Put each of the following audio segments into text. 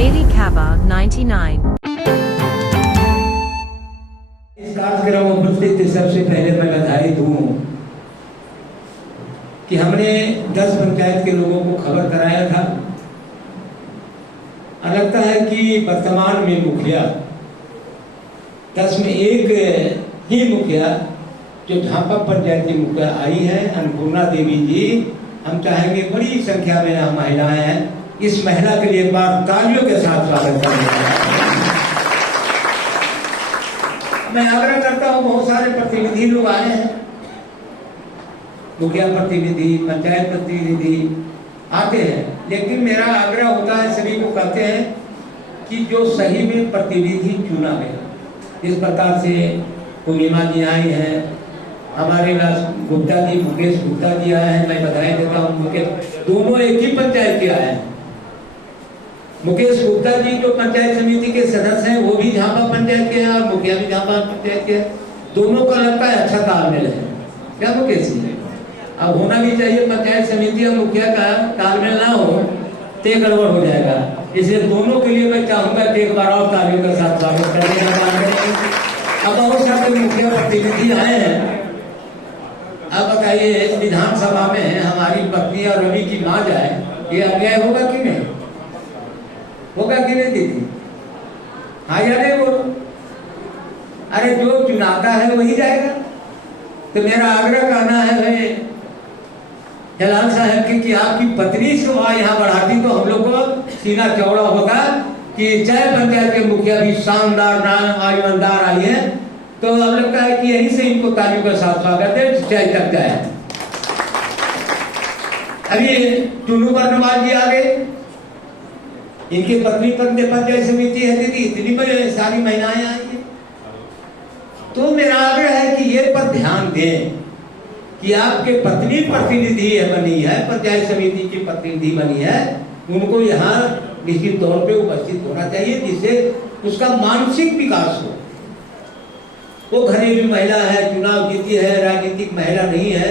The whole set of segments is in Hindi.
Daily Kaba 99। इस कार्यक्रम में उपस्थित सबसे पहले मैं बधाई दूं कि हमने 10 पंचायत के लोगों को खबर कराया था। लगता है कि वर्तमान में मुखिया 10 में एक ही मुखिया जो झांपा पंचायत की मुखिया आई है, अन्नपूर्णा देवी जी। हम चाहेंगे बड़ी संख्या में यहाँ महिलाएं हैं, इस महिला के लिए एक बार तालियों के साथ स्वागत करें। मैं आग्रह करता हूँ, बहुत सारे प्रतिनिधि लोग आए हैं, मुखिया प्रतिनिधि, पंचायत प्रतिनिधि आते हैं, लेकिन मेरा आग्रह होता है, सभी को कहते हैं कि जो सही में प्रतिनिधि चुना गया। इस प्रकार से पूर्णिमा जी आई हैं, हमारे गुप्ता जी, मुकेश गुप्ता जी आए हैं। मैं बधाई देता हूँ, मुकेश दोनों एक ही पंचायत के आए हैं। मुकेश गुप्ता जी जो पंचायत समिति के सदस्य हैं, वो भी झांपा पंचायत के हैं और मुखिया भी झांपा पंचायत के हैं। दोनों का लगता है अच्छा तालमेल है, क्या मुकेश जी? अब होना भी चाहिए। पंचायत समिति और मुखिया का तालमेल ना हो तो गड़बड़ हो जाएगा। इसलिए दोनों के लिए मैं चाहूंगा कि एक बार और तालियों के साथ स्वागत करने का काम करेंगे। अब बहुत सारे मुखिया प्रतिनिधि आए हैं। अब बताइए, विधानसभा में हमारी पत्नी और रवि की मां जाए, ये अन्याय होगा कि नहीं? होगा कि नहीं दीदी? हाँ या नहीं बोलो? अरे जो चुनाता है वही जाएगा। तो मेरा आग्रह करना है भाई जलाल साहब कि आपकी पत्नी से यहाँ बढ़ाती तो हम लोग को सीना चौड़ा होगा कि चाहे पंचायत के मुखिया भी शानदार ईमानदार आई है। तो अब लगता है कि यहीं से इनको तालियों के साथ स्वागत है, चाहे तक जाए। अभी टुनू बर्नवाल जी आ गए, इनकी पत्नी पंचायत समिति है दीदी, इतनी बड़ी सारी महिलाएं आई है। तो मेरा आग्रह है कि ये पर ध्यान दें कि आपके पत्नी प्रतिनिधि बनी है, पंचायत समिति की प्रतिनिधि बनी है, उनको यहाँ निश्चित तौर पे उपस्थित होना चाहिए, जिससे उसका मानसिक विकास हो। वो घरेलू महिला है, चुनाव जीती है, राजनीतिक महिला नहीं है,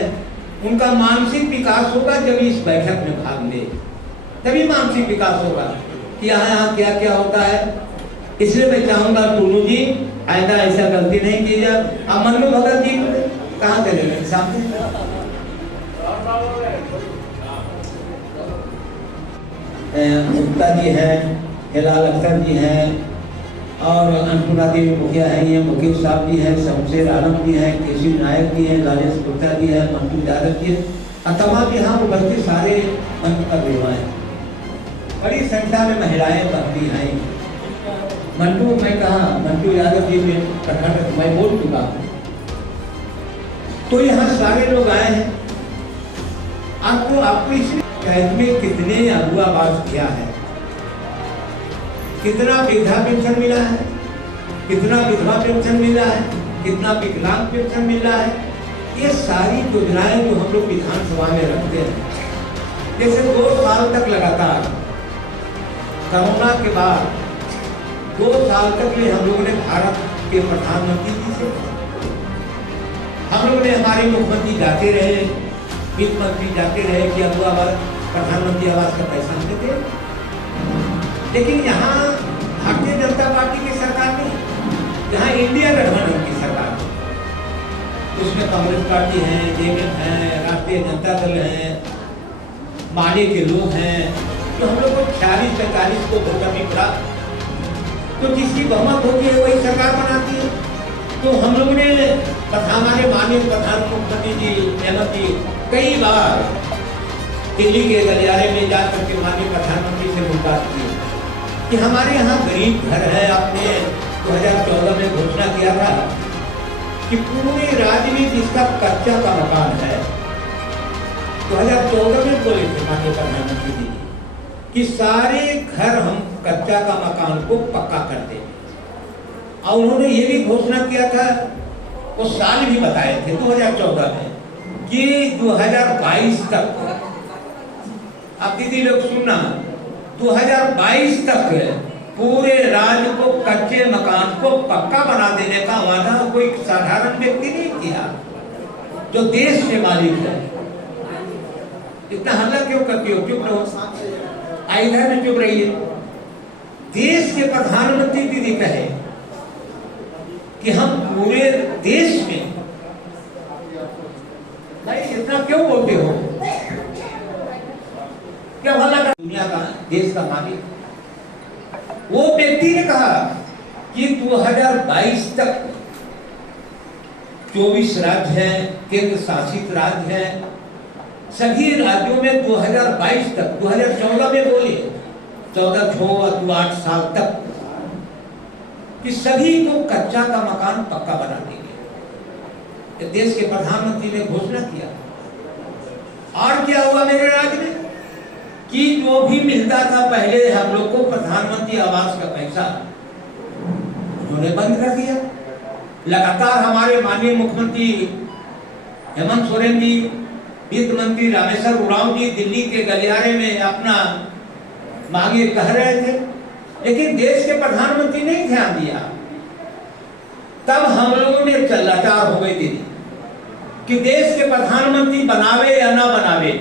उनका मानसिक विकास होगा जब इस बैठक में भाग ले, तभी मानसिक विकास होगा कि यहाँ क्या क्या होता है। इसलिए मैं चाहूंगा टूनू जी आइंदा ऐसा गलती नहीं की जाए। अब मन्नू भगत जी कहाँ चले गए? सामने गुप्ता जी हैं, हिलाल अख्तर जी हैं और अन्नपूर्णा देवी मुखिया हैं, ये मुकेश साहब जी हैं, शमशेर आलम जी हैं, केसी नायक जी हैं, लालेश गुप्ता जी हैं, मंटू यादव जी हैं, तमाम यहाँ उपस्थित सारे मंच पर हैं। बड़ी संख्या में महिलाएं बनती हैं। मंटू मैं कहा, मंटू यादव जी में प्रखंड मैं बोल चुका हूँ। तो यहाँ सारे लोग आए हैं। आपको इस कैद में कितने अगुआवास किया है, कितना वृद्धा पेंशन मिला है, कितना विधवा पेंशन मिला है, कितना विकलांग पेंशन मिला है, ये सारी योजनाएं जो हम लोग विधानसभा में रखते हैं। जैसे 2 साल तक लगातार कोरोना के बाद 2 साल तक ये हम लोगों ने भारत के प्रधानमंत्री जी से, हम लोगों ने हमारे मुख्यमंत्री जाते रहे, वित्त मंत्री जाते रहे कि अब प्रधानमंत्री आवास का पैसा हम देते। लेकिन यहाँ भारतीय जनता पार्टी की सरकार नहीं, यहाँ इंडिया गठबंधन की सरकार, उसमें कांग्रेस पार्टी है, जेएमएम है, राष्ट्रीय जनता दल है, माले के लोग हैं, तो हम लोग को 46-45 को वोट अभी पड़ा। तो जिसकी बहुमत होती है वही सरकार बनाती है। तो हम लोगों ने हमारे माननीय प्रधानमंत्री जी हेमंत जी कई बार दिल्ली के गलियारे में जाकर के माननीय प्रधानमंत्री से मुलाकात की कि हमारे यहाँ गरीब घर है। आपने 2014 में घोषणा किया था कि पूरे राज्य में जिसका कच्चा का मकान है, 2014 में बोले थे माननीय प्रधानमंत्री जी कि सारे घर हम कच्चा का मकान को पक्का कर देंगे। और उन्होंने ये भी घोषणा किया था, वो साल भी बताए थे 2014 में कि 2022 तक, आप दीदी लोग सुनना, 2022 तक पूरे राज्य को कच्चे मकान को पक्का बना देने का वादा कोई साधारण व्यक्ति नहीं किया, जो देश के मालिक है। इतना हल्ला क्यों करती हो? चुप रहो, इधर में चुप रहिए। देश के प्रधानमंत्री दीदी कहे कि हम पूरे देश में, भाई इतना क्यों बोलते हो? क्या भला का दुनिया का देश का मालिक? वो व्यक्ति ने कहा कि 2022 तक 24 राज्य हैं, केंद्र शासित राज्य हैं, सभी राज्यों में 2022 तक, 2014 में बोले 14 साल तक कि सभी को कच्चा का मकान पक्का बना देंगे। देश के प्रधानमंत्री ने घोषणा किया। और क्या हुआ मेरे राज्य में कि जो भी मिलता था पहले हम लोग को प्रधानमंत्री आवास का पैसा, उन्होंने बंद कर दिया। लगातार हमारे माननीय मुख्यमंत्री हेमंत सोरेन जी, वित्त मंत्री रामेश्वर उरांव जी दिल्ली के गलियारे में अपना मांगे कह रहे थे, लेकिन देश के प्रधानमंत्री ने ध्यान दिया। तब हम लोगों ने लाचार हो गई थी कि देश के प्रधानमंत्री बनावे या ना बनावे,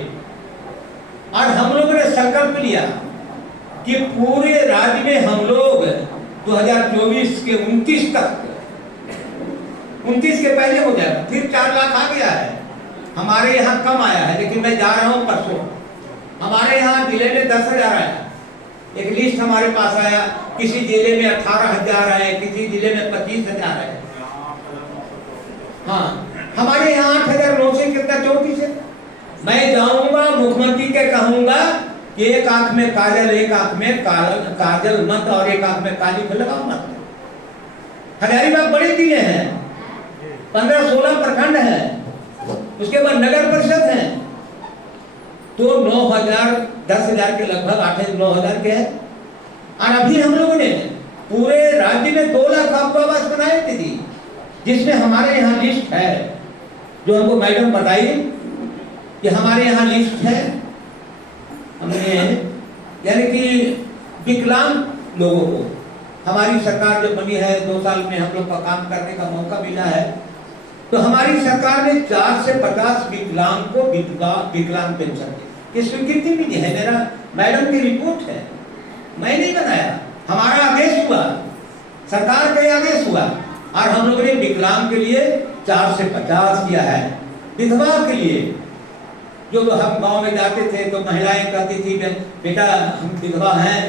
और हम लोगों ने संकल्प लिया कि पूरे राज्य में हम लोग 2024 के 29 तक, 29 के पहले हो जाएगा। फिर 4 लाख आ गया है, हमारे यहाँ कम आया है, लेकिन मैं जा रहा हूँ परसों। हमारे यहाँ जिले में 10,000 आया। एक लिस्ट हमारे पास आया, किसी जिले में 18,000 है, किसी जिले में 25,000 है। हाँ, हमारे यहाँ 8,900 कितना 34 है। मैं जाऊंगा मुख्यमंत्री के कहूंगा कि एक आंख में काजल, एक आंख में काजल मत, और एक आंख में काली फिर लगाओ मत। हजारीबाग बड़े जिले हैं, 15-16 प्रखंड है, उसके बाद नगर परिषद है, तो 9,000 10,000 के लगभग 8-9,000 के है। और अभी हम लोगों ने पूरे राज्य में 2 लाख आपको आवास बनाए थे, जिसमें हमारे यहाँ लिस्ट है, जो हमको मैडम बताई कि हमारे यहाँ लिस्ट है। हमने यानी कि विकलांग लोगों को, हमारी सरकार जो बनी है 2 साल में हम लोग का काम करने का मौका मिला है, तो हमारी सरकार ने 4 से 50 विकलांग को विकलांग पेंशन की स्वीकृति मिली है। मेरा मैडम की रिपोर्ट है, मैं नहीं बनाया, हमारा आदेश हुआ, सरकार का आदेश हुआ, और हम लोगों ने विकलांग के लिए 4 से 50 किया है। विधवा के लिए, जो हम गांव में जाते थे तो महिलाएं कहती थी बेटा हम विधवा हैं,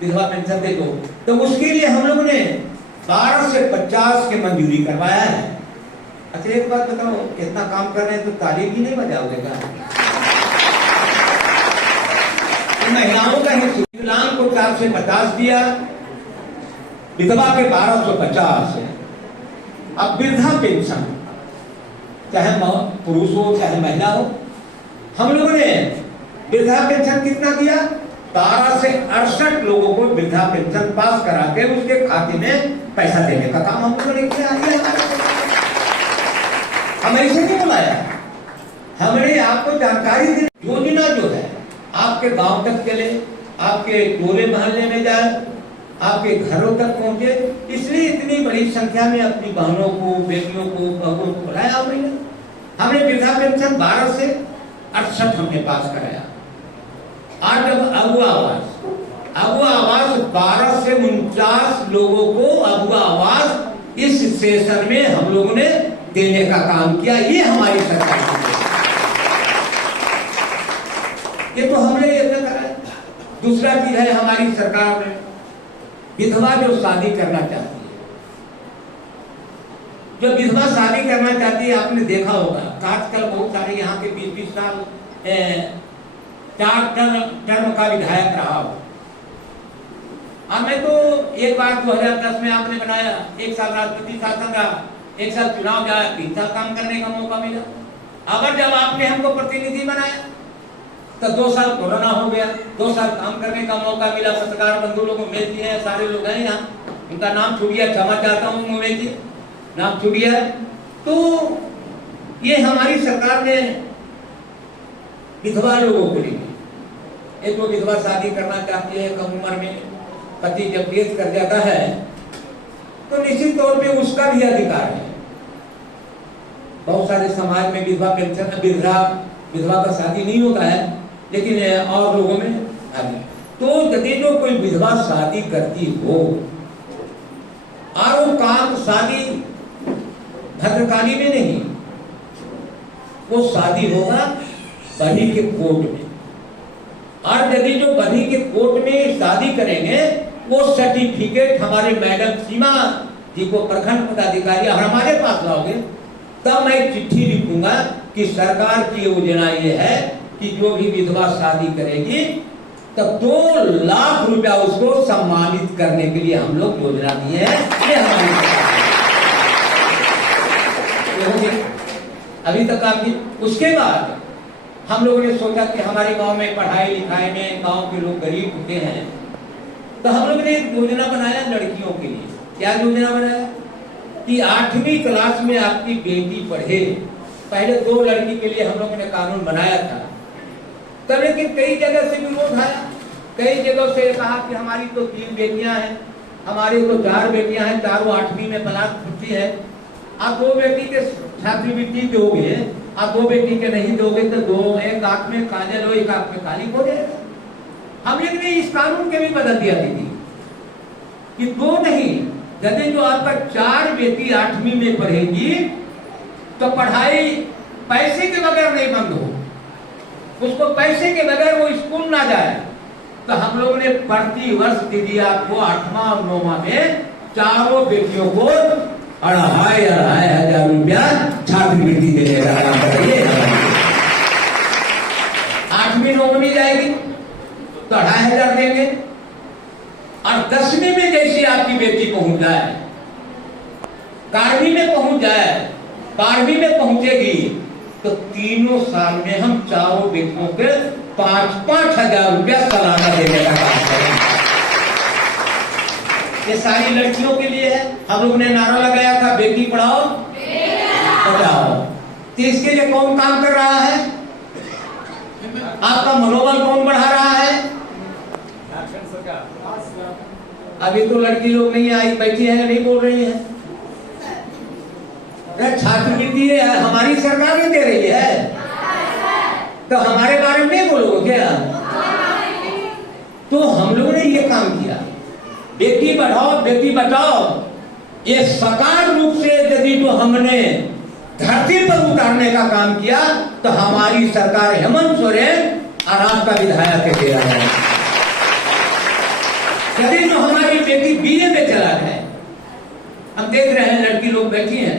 विधवा पेंशन दे दो, तो उसके लिए हम लोगों ने 12 से 50 की मंजूरी करवाया है। अच्छा एक बात बताओ, इतना काम कर रहे हैं तो ताली भी नहीं बजाओगे का? महिलाओं का ही विकलांग को 4 से 50 दिया, विधवा के 1250 है। अब वृद्धा पेंशन, चाहे पुरुष हो चाहे महिला हो, हम लोगों ने वृद्धा पेंशन कितना दिया? 12 से 68 लोगों को वृद्धा पेंशन पास करा के उसके खाते में पैसा देने का काम हम लोगों ने किया। हम ऐसे नहीं बुलाया, हमने आपको जानकारी दी। योजना जो है आपके गांव तक चले, आपके टोले मोहल्ले में जाए, आपके घरों तक पहुंचे, इसलिए इतनी बड़ी संख्या में अपनी बहनों को, बेटियों को, बहुओं को बुलाया। हमने वृद्धा पेंशन 12 से 68 हमने पास कराया। और जब अगुआ आवास 12 से 49 लोगों को अगुआ आवास इस सेशन में हम लोगों ने देने का काम किया। ये हमारी सरकार की, ये तो हमने ये करा है। दूसरा चीज है, हमारी सरकार ने विधवा जो शादी करना चाहती है, जो विधवा शादी करना चाहती है, आपने देखा होगा आजकल बहुत सारे यहाँ के 20-20 साल 4 टर्म का विधायक रहा हो। मैं तो एक बार 2010 में आपने बनाया, 1 साल राष्ट्रपति शासन रहा, 1 साल चुनाव जाया, 3 साल काम करने का मौका मिला। अगर जब आपने हमको प्रतिनिधि बनाया तो 2 साल कोरोना हो गया, 2 साल काम करने का मौका मिला। पत्रकार बंधु लोग उमेश जी हैं, सारे लोग हैं यहाँ, उनका नाम छूट गया, क्षमा चाहता हूँ उमेश जी, नाम छूट गया। तो ये हमारी सरकार ने विधवा लोगों को लिए, एक तो विधवा शादी करना चाहती है कम उम्र में, पति जब डेथ कर जाता है तो निश्चित तौर पे उसका भी अधिकार है। बहुत सारे समाज में विधवा पेंशन, विधवा का शादी नहीं होता है, लेकिन और लोगों में तो यदि जो कोई विधवा शादी करती हो और वो काम शादी भद्रकाली में नहीं, वो शादी होगा बनी के कोर्ट में। और यदि जो बनी के कोर्ट में शादी करेंगे, वो सर्टिफिकेट हमारे मैडम सीमा जी को प्रखंड पदाधिकारी और हमारे पास लाओगे, तब मैं चिट्ठी लिखूंगा कि सरकार की योजना ये है कि जो भी विधवा शादी करेगी तब 2 लाख रुपया उसको सम्मानित करने के लिए हम लोग योजना दिए हैं। ये हमारी अभी तक आपकी। उसके बाद हम लोगों ने सोचा कि हमारे गांव में पढ़ाई लिखाई में गांव के लोग गरीब होते हैं, तो हम लोग ने एक योजना बनाया लड़कियों के लिए। क्या योजना बनाया कि 8वीं क्लास में आपकी बेटी पढ़े। पहले 2 लड़की के लिए हम लोगों ने कानून बनाया था, तब लेकिन कई जगह से विरोध आया। कई जगह से कहा कि हमारी तो 3 बेटियां हैं, हमारी तो 4 बेटियां हैं, चारों 8वीं में ब्लाक छुट्टी है, आप 2 बेटी के छात्रवृत्ति दोगे, आप 2 बेटी के नहीं दोगे तो 2, एक आंख में काजल हो, एक आंख में काली हो जाएगा। हम लोग ने इस कानून के भी बदल दिया दीदी कि 2 नहीं, यदि जो आपका 4 बेटी 8वीं में पढ़ेगी तो पढ़ाई पैसे के बगैर नहीं बंद हो, उसको पैसे के बगैर वो स्कूल ना जाए। तो हम लोग ने प्रति वर्ष दीदी आपको 8वां और 9वां में चारों बेटियों को 2,500 रुपया छात्रवृत्ति देने का काम करेंगे। 8वीं 9वीं जाएगी तो 2,500 देंगे, और 10वीं में जैसे आपकी बेटी पहुंच जाए, 11वीं में पहुंच जाए, 12वीं में पहुंचेगी, तो 3 साल में हम चारों बेटियों के 5,000 रुपया सालाना देने का काम करेंगे। ये सारी लड़कियों के लिए है। हम लोग ने नारा लगाया था बेटी पढ़ाओ बचाओ। तो इसके लिए कौन काम कर रहा है? आपका मनोबल कौन बढ़ा रहा है? अभी तो लड़की लोग नहीं आई, बैठी है, नहीं बोल रही है। छात्रवृत्ति हमारी सरकार ने दे रही है, तो हमारे बारे में नहीं बोलोगे क्या? तो हम लोगों ने ये काम किया, बेटी बढ़ाओ बेटी बचाओ। ये साकार रूप से यदि तो हमने धरती पर उतारने का काम किया, तो हमारी सरकार हेमंत सोरेन आराम का विधायक दे रहा है। यदि तो हमारी बेटी बीए में चला है, हम देख रहे हैं लड़की लोग बैठी हैं,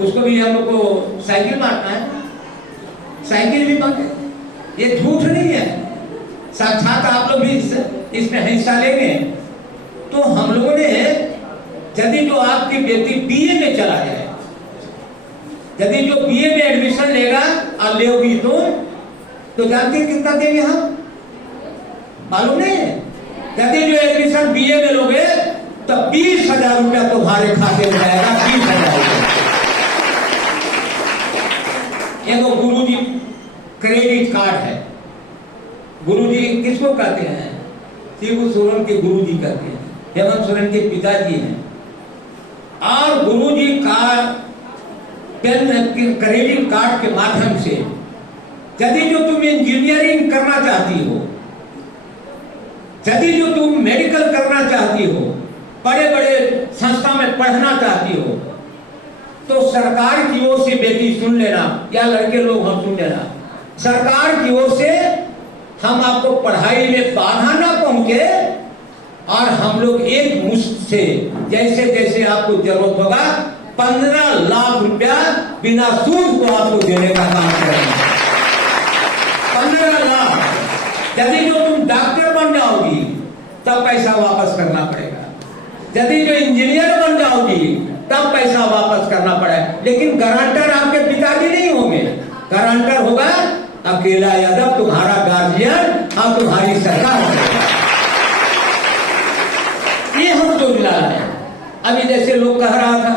उसको भी हम लोग को साइकिल बांटना है, साइकिल भी बांटे। ये झूठ नहीं है, साक्षात आप लोग भी इसमें हिस्सा लेंगे। तो हम लोगों ने यदि जो आपकी बेटी बीए में चला जाए, यदि जो बीए में एडमिशन लेगा और लेगी तो जानते हैं कितना देंगे हम? मालूम नहीं है? यदि जो एडमिशन बीए में लोगे तो 20,000 रुपया तुम्हारे खाते में जाएगा। 20,000 रुपया। ये तो गुरुजी क्रेडिट कार्ड है। गुरुजी किसको कहते हैं? शिबू सोरेन के गुरुजी कहते हैं, हेमंत सोरेन के पिताजी हैं। और गुरुजी का क्रेडिट कार्ड के माध्यम से यदि जो तुम इंजीनियरिंग करना चाहती हो, यदि जो तुम मेडिकल करना चाहती हो, बड़े बड़े संस्था में पढ़ना चाहती हो, तो सरकार की ओर से बेटी सुन लेना, या लड़के लोग हम सुन लेना, सरकार की ओर से हम आपको पढ़ाई में बाधा ना पहुंचे, और हम लोग एक मुश्त से जैसे जैसे आपको जरूरत होगा 15 लाख रुपया बिना सूद को आपको देने का काम करेंगे। 15 लाख। यदि जो तुम डॉक्टर बन जाओगी तब पैसा वापस करना पड़ेगा, यदि जो इंजीनियर बन जाओगी तब पैसा वापस करना पड़ेगा, लेकिन गारंटर आपके पिताजी नहीं होंगे, गारंटर होगा अकेला यादव, तुम्हारा गार्जियन और तुम्हारी सरकार। ये हम योजना है। अभी जैसे लोग कह रहा था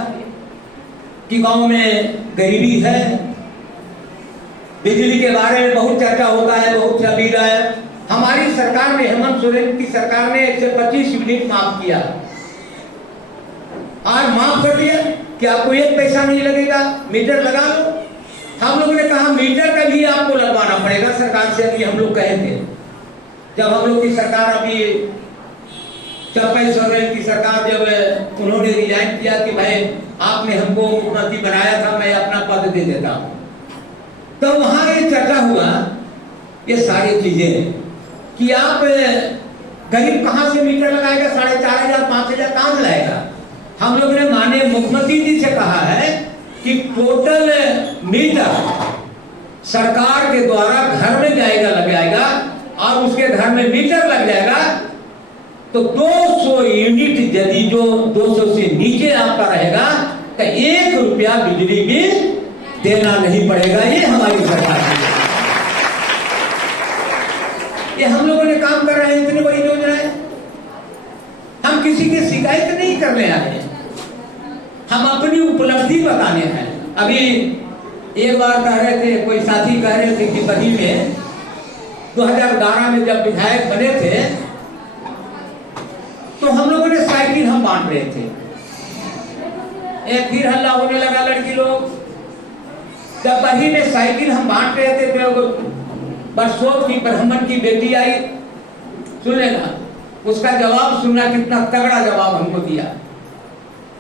कि गांव में गरीबी है, बिजली के बारे में बहुत चर्चा होता है, बहुत चल रहा है। हमारी सरकार ने, हेमंत सोरेन की सरकार ने 125 यूनिट माफ किया, आज माफ कर दिया कि आपको 1 पैसा नहीं लगेगा, मीटर लगा लो। हम लोगों ने कहा मीटर का भी आपको लगवाना पड़ेगा सरकार से, अभी हम लोग कहे थे। जब हम लोग की सरकार अभी चौपाई सोरेन की सरकार जब उन्होंने रिजाइन किया कि भाई आपने हमको मुख्यमंत्री बनाया था, मैं अपना पद दे देता हूं, तो वहां ये चर्चा हुआ ये सारी चीजें कि आप गरीब कहां से मीटर लगाएगा, 4,500 5,000 कहां से लाएगा। हम लोग ने माननीय मुख्यमंत्री जी से कहा है कि टोटल मीटर सरकार के द्वारा घर में जाएगा, लग जाएगा, और उसके घर में मीटर लग जाएगा तो 200 यूनिट यदि जो 200 से नीचे आपका रहेगा तो 1 रुपया बिजली बिल देना नहीं पड़ेगा। ये हमारी सरकार है, ये हम लोगों ने काम कर रहे हैं, इतनी बड़ी योजना है। हम किसी की शिकायत नहीं करने आए हैं, हम अपनी उपलब्धि बताने हैं। अभी एक बार कह रहे थे, कोई साथी कह रहे थे कि बही में 2011 में जब विधायक बने थे तो हम लोगों ने साइकिल हम बांट रहे थे, एक फिर हल्ला होने लगा लड़की लोग। जब बही में साइकिल हम बांट रहे थे तो बरसोत की ब्राह्मण की बेटी आई, सुन लेना, उसका जवाब सुनना, कितना तगड़ा जवाब हमको दिया।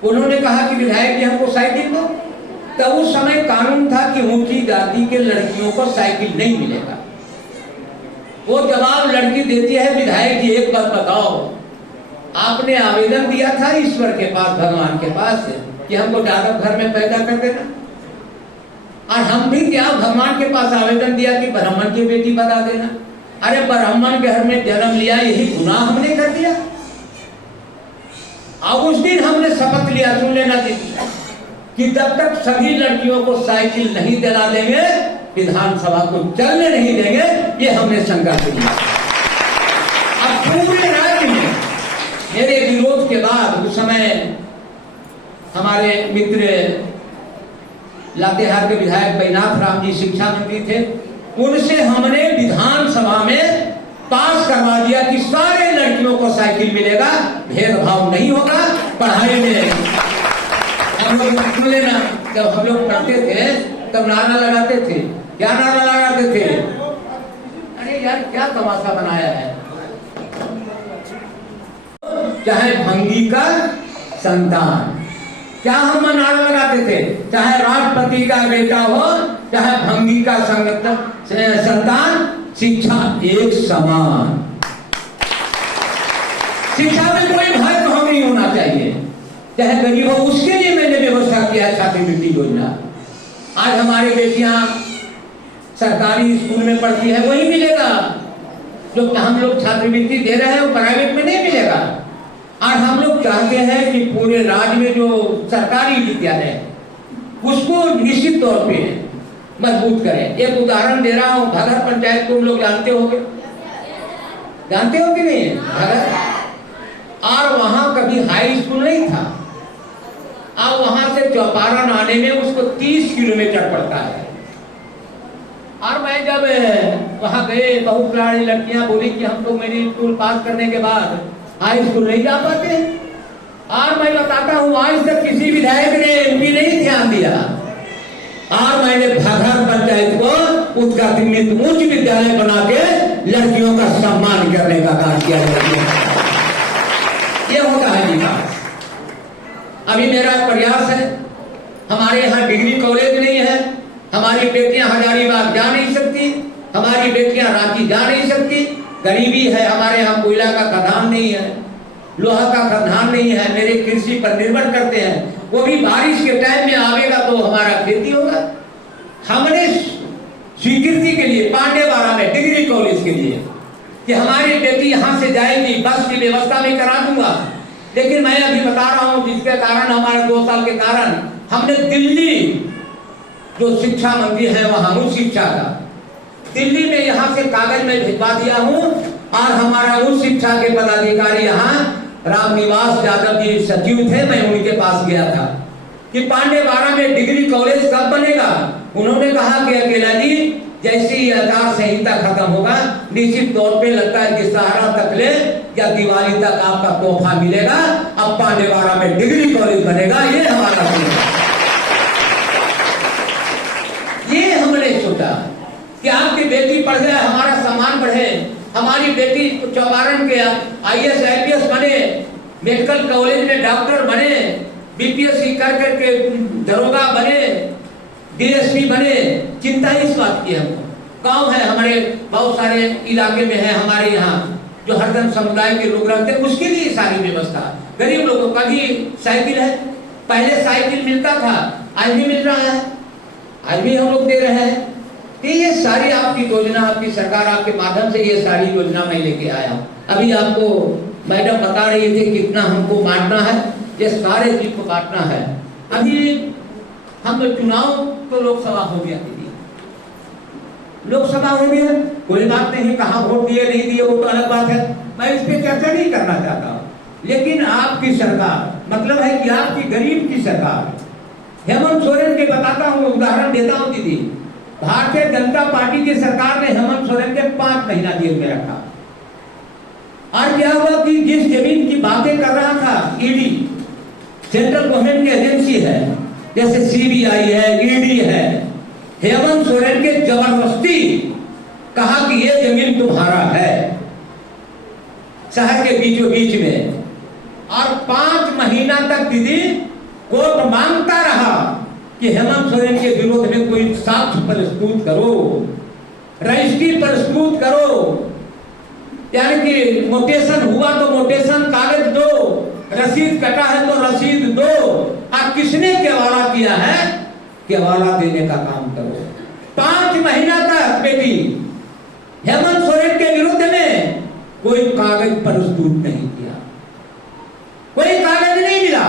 उन्होंने कहा कि विधायक जी हमको साइकिल दो। तब उस समय कानून था कि ऊंची जाति के लड़कियों को साइकिल नहीं मिलेगा। वो जवाब लड़की देती है, विधायक जी एक बात बताओ, आपने आवेदन दिया था ईश्वर के पास, भगवान के पास, कि हमको जादव घर में पैदा कर देना, और हम भी क्या भगवान के पास आवेदन दिया कि ब्राह्मण की बेटी बता देना। अरे ब्राह्मण के घर में जन्म लिया, यही गुनाह हमने कर दिया। अब उस दिन हमने शपथ लिया, सुन लेना दीदी, कि जब तक सभी लड़कियों को साइकिल नहीं दिला देंगे, विधानसभा को चलने नहीं देंगे, ये हमने संकल्प लिया। अब पूरे राज्य में मेरे विरोध के बाद उस समय हमारे मित्र लातेहार के विधायक बैनाथ राम जी शिक्षा मंत्री थे, उनसे हमने विधानसभा में पास करवा दिया कि सारे लड़कियों को साइकिल मिलेगा, भेदभाव नहीं होगा पढ़ाई में। हम लोग लेना, जब हम लोग पढ़ते थे तब नारा लगाते थे। क्या नारा लगाते थे? अरे यार क्या तमाशा बनाया है, चाहे भंगी का संतान, क्या हम नारा लगाते थे, चाहे राष्ट्रपति का बेटा हो, चाहे भंगी का संतान, शिक्षा एक समान, शिक्षा में कोई भेदभाव नहीं होना चाहिए, चाहे गरीब हो। उसके लिए मैंने व्यवस्था किया छात्रवृत्ति योजना। आज हमारी बेटियां सरकारी स्कूल में पढ़ती है, वही मिलेगा जो हम लोग छात्रवृत्ति दे रहे हैं, वो प्राइवेट में नहीं मिलेगा। आज हम लोग चाहते हैं कि पूरे राज्य में जो सरकारी विद्यालय है उसको निश्चित तौर पे मजबूत करें। एक उदाहरण दे रहा हूँ, भगर पंचायत को लोग जानते होंगे, जानते हो कि नहीं भगर? और वहां कभी हाई स्कूल नहीं था, अब वहां से चौपारण आने में उसको 30 किलोमीटर पड़ता है। और मैं जब वहां गए, बहुत सारी लड़कियां बोली कि हम तो मेरी स्कूल पास करने के बाद हाई स्कूल नहीं जा पाते। और मैं बताता हूँ, आज तक किसी विधायक ने एमपी नहीं ध्यान दिया। और मैंने भगर पंचायत को उत्कृष्ट उच्च विद्यालय बना के लड़कियों का सम्मान करने का काम किया जाता। ये होता है विकास। अभी मेरा प्रयास है, हमारे यहाँ डिग्री कॉलेज नहीं है, हमारी बेटियां हजारीबाग जा नहीं सकती, हमारी बेटियां रांची जा नहीं सकती। गरीबी है, हमारे यहाँ कोयला का खदान नहीं है, लोहा का खदान नहीं है, मेरे कृषि पर निर्भर करते हैं। वो भी बारिश के टाइम में आवेगा तो हमारा खेती होगा। हमने स्वीकृति के लिए पांडेवाड़ा में डिग्री कॉलेज के लिए कि हमारी बेटी यहाँ से जाएगी, बस की व्यवस्था भी करा दूंगा। लेकिन मैं अभी बता रहा हूँ, जिसके कारण हमारे 2 साल के कारण हमने दिल्ली जो शिक्षा मंत्री है वहां उच्च शिक्षा का, दिल्ली में यहाँ से कागज में भिजवा दिया हूँ। और हमारा उच्च शिक्षा के पदाधिकारी यहाँ रामनिवास यादव जी सचिव थे, मैं उनके पास गया था कि पांडेवाड़ा में डिग्री कॉलेज कब बनेगा। उन्होंने कहा कि अकेला जी जैसी आचार संहिता खत्म होगा, निश्चित तौर पे लगता है कि दशहरा तक ले या दिवाली तक आपका तोहफा मिलेगा, अब पांडेवाड़ा में डिग्री कॉलेज बनेगा। ये हमारा ये हमने सोचा कि आपकी बेटी पढ़ जाए, हमारा सम्मान बढ़े, हमारी बेटी चौबारन के IAS IPS बने, मेडिकल कॉलेज में डॉक्टर बने, BPSC कर करके दरोगा बने, DSP बने। चिंता इस बात की हमको। गाँव है हमारे, बहुत सारे इलाके में है हमारे यहाँ जो हरदम समुदाय के लोग रहते हैं, उसके लिए सारी व्यवस्था। गरीब लोगों का भी साइकिल है, पहले साइकिल मिलता था, आज भी मिल रहा है, आज भी हम लोग दे रहे हैं। तो ये सारी आपकी योजना, आपकी सरकार आपके माध्यम से ये सारी योजना मैं लेके आया हूँ। अभी आपको मैडम बता रही थी कितना हमको बांटना है, ये सारे चीज को बांटना है। अभी हम चुनाव तो लोकसभा हो गया, लोकसभा हो गया, कोई बात नहीं, कहाँ वोट दिए नहीं दिए वो तो अलग बात है, मैं इस पे चर्चा नहीं करना चाहता हूँ। लेकिन आपकी सरकार, मतलब है कि आपकी गरीब की सरकार, हेमंत सोरेन के बताता हूँ, उदाहरण देता हूँ दीदी। भारतीय जनता पार्टी की सरकार ने हेमंत सोरेन के 5 महीना जेल में रखा। और क्या हुआ कि जिस जमीन की बातें कर रहा था ईडी, सेंट्रल गवर्नमेंट की एजेंसी है, जैसे CBI है, ED है, हेमंत सोरेन के जबरदस्ती कहा कि ये जमीन तुम्हारा है, शहर के बीचों बीच में। और 5 महीना तक दीदी कोर्ट मांगता रहा कि हेमंत सोरेन के विरोध में कोई साक्ष्य प्रस्तुत करो, रजिस्ट्री प्रस्तुत करो, यानी कि मोटेशन हुआ तो मोटेशन कागज दो, रसीद कटा है तो रसीद दो। और किसने केवाड़ा किया है, केवाड़ा देने का काम करो। 5 महीना तक बेटी हेमंत सोरेन के विरुद्ध में कोई कागज प्रस्तुत नहीं किया, कोई कागज नहीं मिला।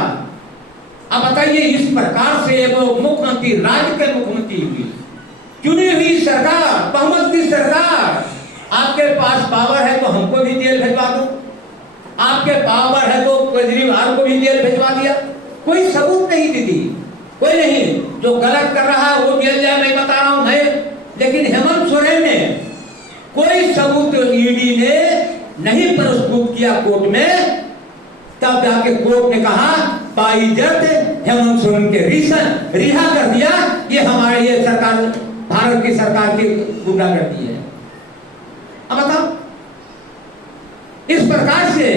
अब बताइए, इस प्रकार से वो मुख्यमंत्री, राज्य के मुख्यमंत्री हुई, चुनी हुई सरकार, बहुमत की सरकार, आपके पास पावर है तो हमको भी जेल भिजवा दो, आपके पावर है तो केजरीवाल को भी जेल भिजवा दिया, कोई सबूत नहीं दीदी, कोई नहीं। जो गलत कर रहा है वो जेल जाए, मैं बता रहा हूं मैं। लेकिन हेमंत सोरेन ने कोई सबूत ईडी ने नहीं प्रस्तुत किया कोर्ट में, तब जाके कोर्ट ने कहा बाइज्जत हेमंत सोरेन के रिहा कर दिया। ये हमारे ये सरकार, भारत की सरकार की गुंडागर्दी है। अब बताओ, इस प्रकार से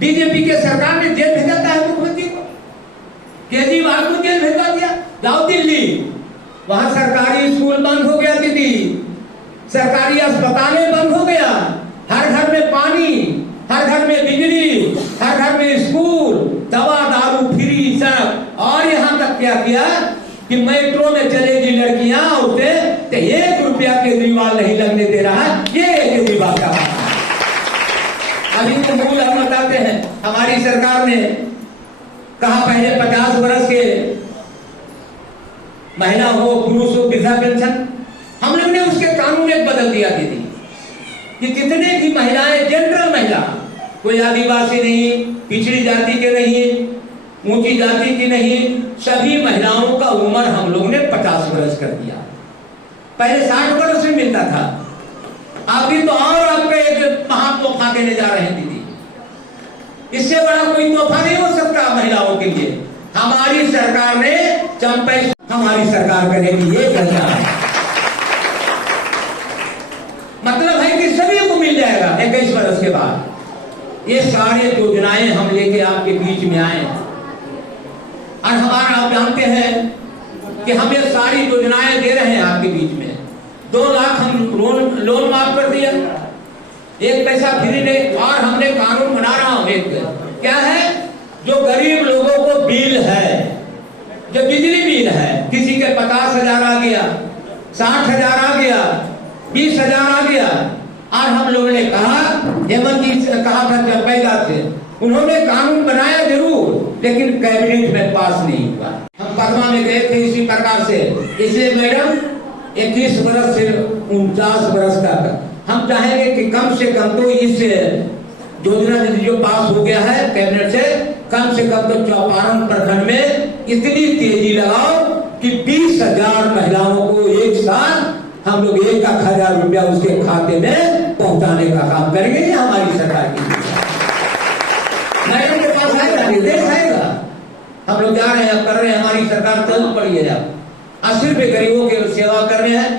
बीजेपी के सरकार ने जेल भेजा है मुख्यमंत्री को, केजरीवाल को जेल भेजवा दिया। जाओ दिल्ली, वहां सरकारी स्कूल बंद हो गया दीदी, सरकारी अस्पतालें बंद हो गया, हर घर में पानी, हर घर में बिजली, हर घर में स्कूल, दवा दारू फ्री सब। और यहाँ तक क्या किया कि मेट्रो में चलेगी लड़कियां उसे तो 1 रुपया केजरीवाल नहीं लगने दे रहा है। ये केजरीवाल का बात है। अभी तो मूल हम बताते हैं, हमारी सरकार ने कहा पहले 50 वर्ष के महिला हो, पुरुष हो, वृद्धा पेंशन, हम लोग ने उसके कानून एक बदल दिया दीदी कि जितने भी महिलाएं, जनरल महिला, कोई आदिवासी नहीं, पिछड़ी जाति के नहीं, ऊंची जाति की नहीं, सभी महिलाओं का उम्र हम लोग ने 50 वर्ष कर दिया। पहले 60 वर्ष में मिलता था, अभी तो और आपका एक महा तोहफा देने जा रहे हैं दीदी। इससे बड़ा कोई तोहफा नहीं हो सकता महिलाओं के लिए। हमारी सरकार ने चंपे, हमारी सरकार करेगी ये करना है, मतलब है कि सभी को मिल जाएगा 21 वर्ष के बाद। ये सारी योजनाएं हम लेके आपके बीच में आए और हमारा, आप जानते हैं कि हम ये सारी योजनाएं दे रहे हैं आपके बीच में। 2 लाख हम लोन माफ कर दिया, 1 पैसा फ्री नहीं। और हमने कानून बना रहा हूं, एक क्या है, जो गरीब लोगों को बिल है, जो बिजली बिल है, किसी के 50,000 आ गया, 60,000 आ गया, 20,000 आ गया। और हम लोगों ने कहा, हेमंत जी से कहा था जब पहला से, उन्होंने कानून बनाया जरूर, लेकिन कैबिनेट में पास नहीं हुआ। हम पदमा में गए थे इसी प्रकार से, इसलिए मैडम 21 वर्ष से 49 वर्ष तक हम चाहेंगे कि कम से कम तो इस योजना जो पास हो गया है कैबिनेट से, कम तो चौपारण प्रखंड में इतनी तेजी लगाओ कि 20,000 महिलाओं को एक साथ हम लोग 1,00,000 रुपया उसके खाते में पहुंचाने का काम करेंगे। ये हमारी सरकार की मैडम के पास आएगा, निर्देश आएगा, हम लोग जा रहे हैं, कर रहे हैं, हमारी सरकार चल पड़ी है। अब सिर्फ गरीबों की सेवा कर रहे हैं।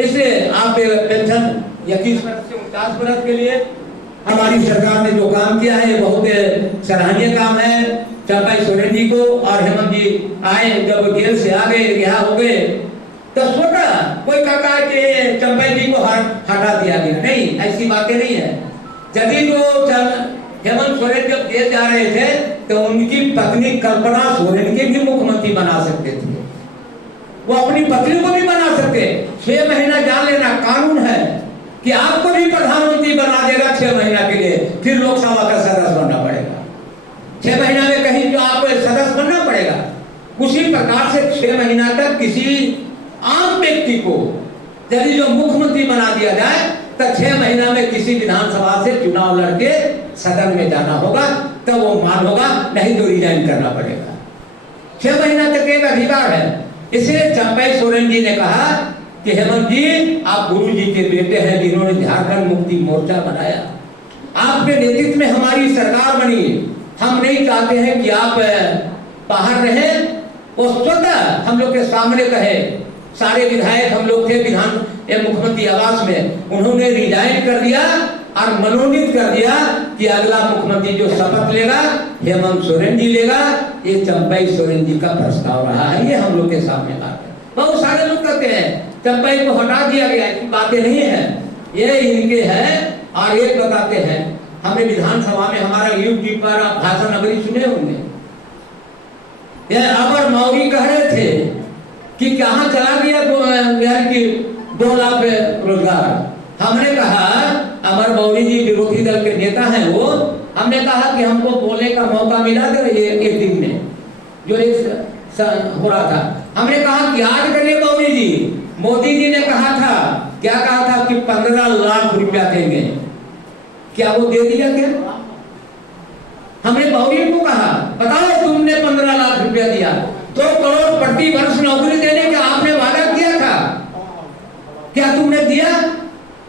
इसलिए आप पेंशन 21 वर्ष से 50 वर्ष के लिए हमारी सरकार ने जो काम किया है बहुत सराहनीय काम है। चंपाई सोरेन जी को और हेमंत जी आए, जब जेल से आ गए, रिहा हो गए, तो सोचा कोई कहता है कि चंपाई जी को हटा दिया गया, नहीं, ऐसी बातें नहीं है। यदि जो हेमंत सोरेन जब जेल जा रहे थे तो उनकी पत्नी कल्पना सोरेन के भी मुख्यमंत्री बना सकते थे, वो अपनी पत्नी को भी बना सकते। 6 महीना जान लेना, कानून है कि आपको भी प्रधानमंत्री बना देगा 6 महीना के लिए, फिर लोकसभा का सदस्य बनना पड़ेगा। 6 महीना में कहीं जो आपको सदस्य बनना पड़ेगा, उसी प्रकार से 6 महीना तक किसी आम व्यक्ति को यदि जो मुख्यमंत्री बना दिया जाए तो 6 महीना में किसी विधानसभा से चुनाव लड़के सदन में जाना होगा, तब वो मान होगा, नहीं तो रिजाइन करना पड़ेगा। 6 महीना तक एक अधिकार है। इसलिए चंपाई सोरेन जी ने कहा कि हेमंत जी, आप गुरु जी के बेटे हैं जिन्होंने झारखंड मुक्ति मोर्चा बनाया, आपके नेतृत्व में हमारी सरकार बनी, हम नहीं चाहते हैं कि आप बाहर रहें। वो स्वतः हम लोग के सामने कहे, सारे विधायक हम लोग थे विधान मुख्यमंत्री आवास में, उन्होंने रिजाइन कर दिया और मनोनीत कर दिया कि अगला मुख्यमंत्री जो शपथ लेगा हेमंत सोरेन जी लेगा। ये चंपाई सोरेन जी का प्रस्ताव रहा है, ये हम लोग के सामने बात है। बहुत सारे लोग कहते हैं चंपाई को हटा दिया गया, ऐसी बातें नहीं है, ये इनके हैं। और एक बताते हैं, हमने विधानसभा में हमारा यूट्यूब पर भाषण अभी सुने होंगे, अमर मौर्य कह रहे थे कि कहां चला गया 2 लाख रोजगार। हमने कहा, अमर मौर्य जी विरोधी दल के नेता हैं वो, हमने कहा कि हमको बोलने का मौका मिला था ये एक दिन में जो हो रहा था, हमने कहा कि आज करिए मौर्य जी, मोदी जी ने कहा था, क्या कहा था कि 15 लाख रुपया देंगे, क्या वो दे दिया क्या? हमने मौर्य को कहा, बताओ तुमने 15 लाख रुपया दिया, 2 करोड़ प्रति वर्ष नौकरी देने का आपने वादा किया था, क्या तुमने दिया?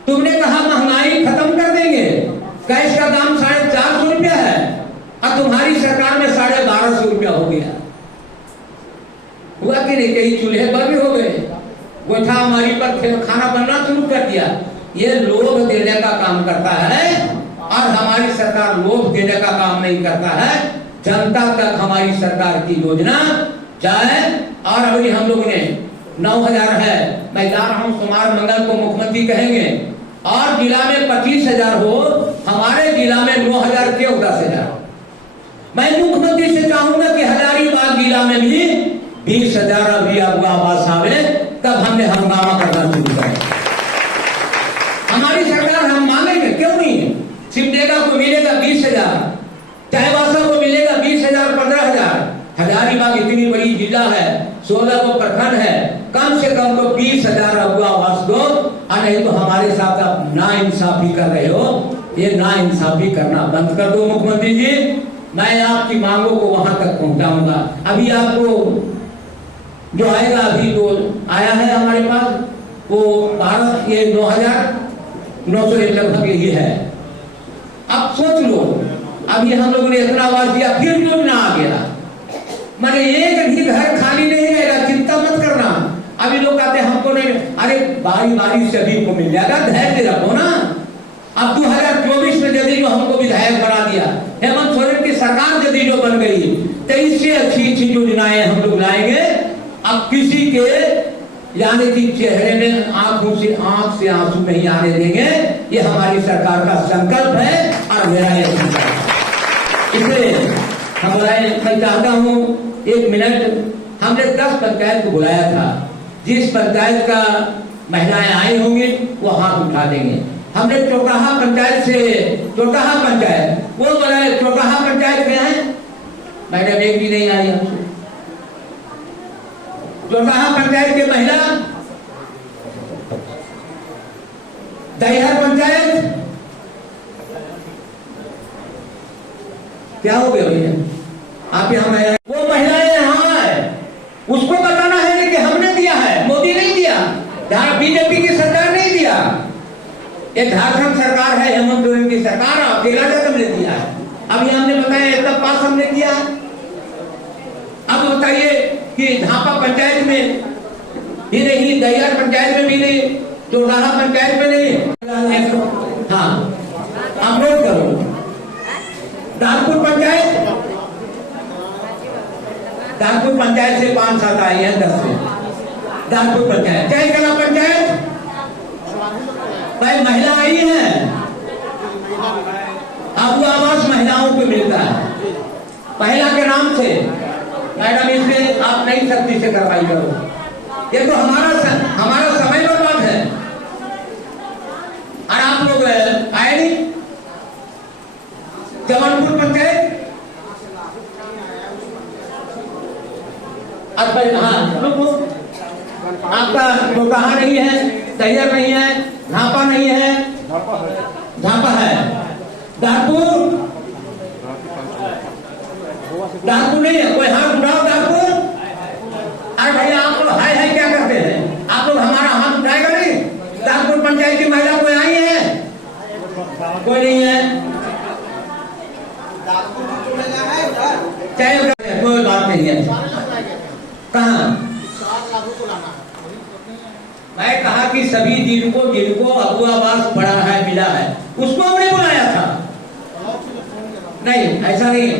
तुमने कहा महंगाई खत्म कर देंगे, गैस का दाम 450 रुपया है और तुम्हारी सरकार में 1250 रुपया हो गया। हुआ कि नहीं? कई चूल्हे बंद हो गए, गोइठा हमारी पर खाना बनना शुरू कर दिया। ये लोभ देने का काम करता है और हमारी सरकार लोभ देने का काम नहीं करता है। जनता तक हमारी सरकार की योजना जाए। और अभी हम लोगों ने 9,000 है, मैं जा रहा हूँ सोमवार मंगल को मुख्यमंत्री कहेंगे, और जिला में 25,000 हो, हमारे जिला में 9,000 क्यों 10,000? मैं मुख्यमंत्री से चाहूंगा कि हजारीबाग जिला में भी 20,000 अभी आपको आवास आवे, तब हमने हंगामा करना शुरू करें। हमारी सरकार हम मांगेंगे, क्यों नहीं? सिमडेगा को मिलेगा 20,000, चाईबासा को मिलेगा 20,000, 15,000। हजारीबाग इतनी बड़ी जिला है, 16 को प्रखंड है, कम से कम तो 20,000 अगुआ आवास दो। और नहीं तो हमारे साथ आप नाइंसाफी कर रहे हो, ये नाइंसाफी करना बंद कर दो मुख्यमंत्री जी। मैं आपकी मांगों को वहां तक पहुंचाऊंगा। अभी आपको जो आएगा, अभी जो आया है हमारे पास, वो भारत ये 9,900 लगभग यही है। अब सोच लो, अभी हम लोगों ने इतना आवाज दिया, फिर योजना आ गया, माने एक भी घर खाली नहीं रहेगा, चिंता मत करना। अभी लोग कहते हैं हमको नहीं, अरे बारी बारी सभी को मिल जाएगा, धैर्य रखो ना। अब 2024 में यदि जो हमको विधायक बना दिया, हेमंत सोरेन की सरकार यदि जो बन गई, तो इससे अच्छी अच्छी योजनाएं हम लोग लाएंगे। अब किसी के यानी कि चेहरे में आंख से आंसू नहीं आने देंगे, ये हमारी सरकार का संकल्प है और मेरा ये इसलिए मैं चाहता हूँ 1 मिनट, हमने 10 पंचायत को बुलाया था, जिस पंचायत का महिलाएं आई होंगी वो हाथ उठा देंगे। हमने चौटाहा पंचायत से, चौटाहा पंचायत वो बुलाए, चौटाहा पंचायत में है मैडम, एक भी नहीं आई हमसे। चौटाहा पंचायत के महिला, दहिहर पंचायत, क्या हो गया भैया आप यहाँ? वो महिलाएं यहाँ है, उसको बताना है कि हमने दिया है, मोदी नहीं दिया, बीजेपी की सरकार नहीं दिया, ये झारखंड सरकार है, हेमंत सोरेन की सरकार, अकेला हमने दिया है। अभी हमने बताया इतना पास हमने किया। अब बताइए कि झापा पंचायत में भी नहीं, दहिहर पंचायत में भी नहीं, चौटाहा पंचायत में नहीं, हाँ, आप नोट करो। दादपुर पंचायत से 5-7 आई है, 10 से दादपुर पंचायत। जय कला पंचायत भाई महिला आई है, आपको आवास महिलाओं को मिलता है महिला के नाम से। मैडम इसलिए आप नई सख्ती से कार्रवाई करो, ये तो हमारा समय बर्बाद है। और आप लोग आए नहीं। जमालपुर पंचायत आपका तो कहा नहीं है, तैयार नहीं है, झापा नहीं है, झापा है। दादपुर नहीं है, कोई हाथ उठाओ दादपुर। अरे भैया आप लोग हाय हाय क्या करते हैं? आप लोग हमारा हाथ उठाएगा नहीं? दादपुर पंचायत की महिला कोई आई है? कोई नहीं है। चाहे कोई बात नहीं है। कहाँ मैं कहा कि सभी जिनको अबू आवास पड़ा है, मिला है, उसको हमने बुलाया था। नहीं, ऐसा नहीं।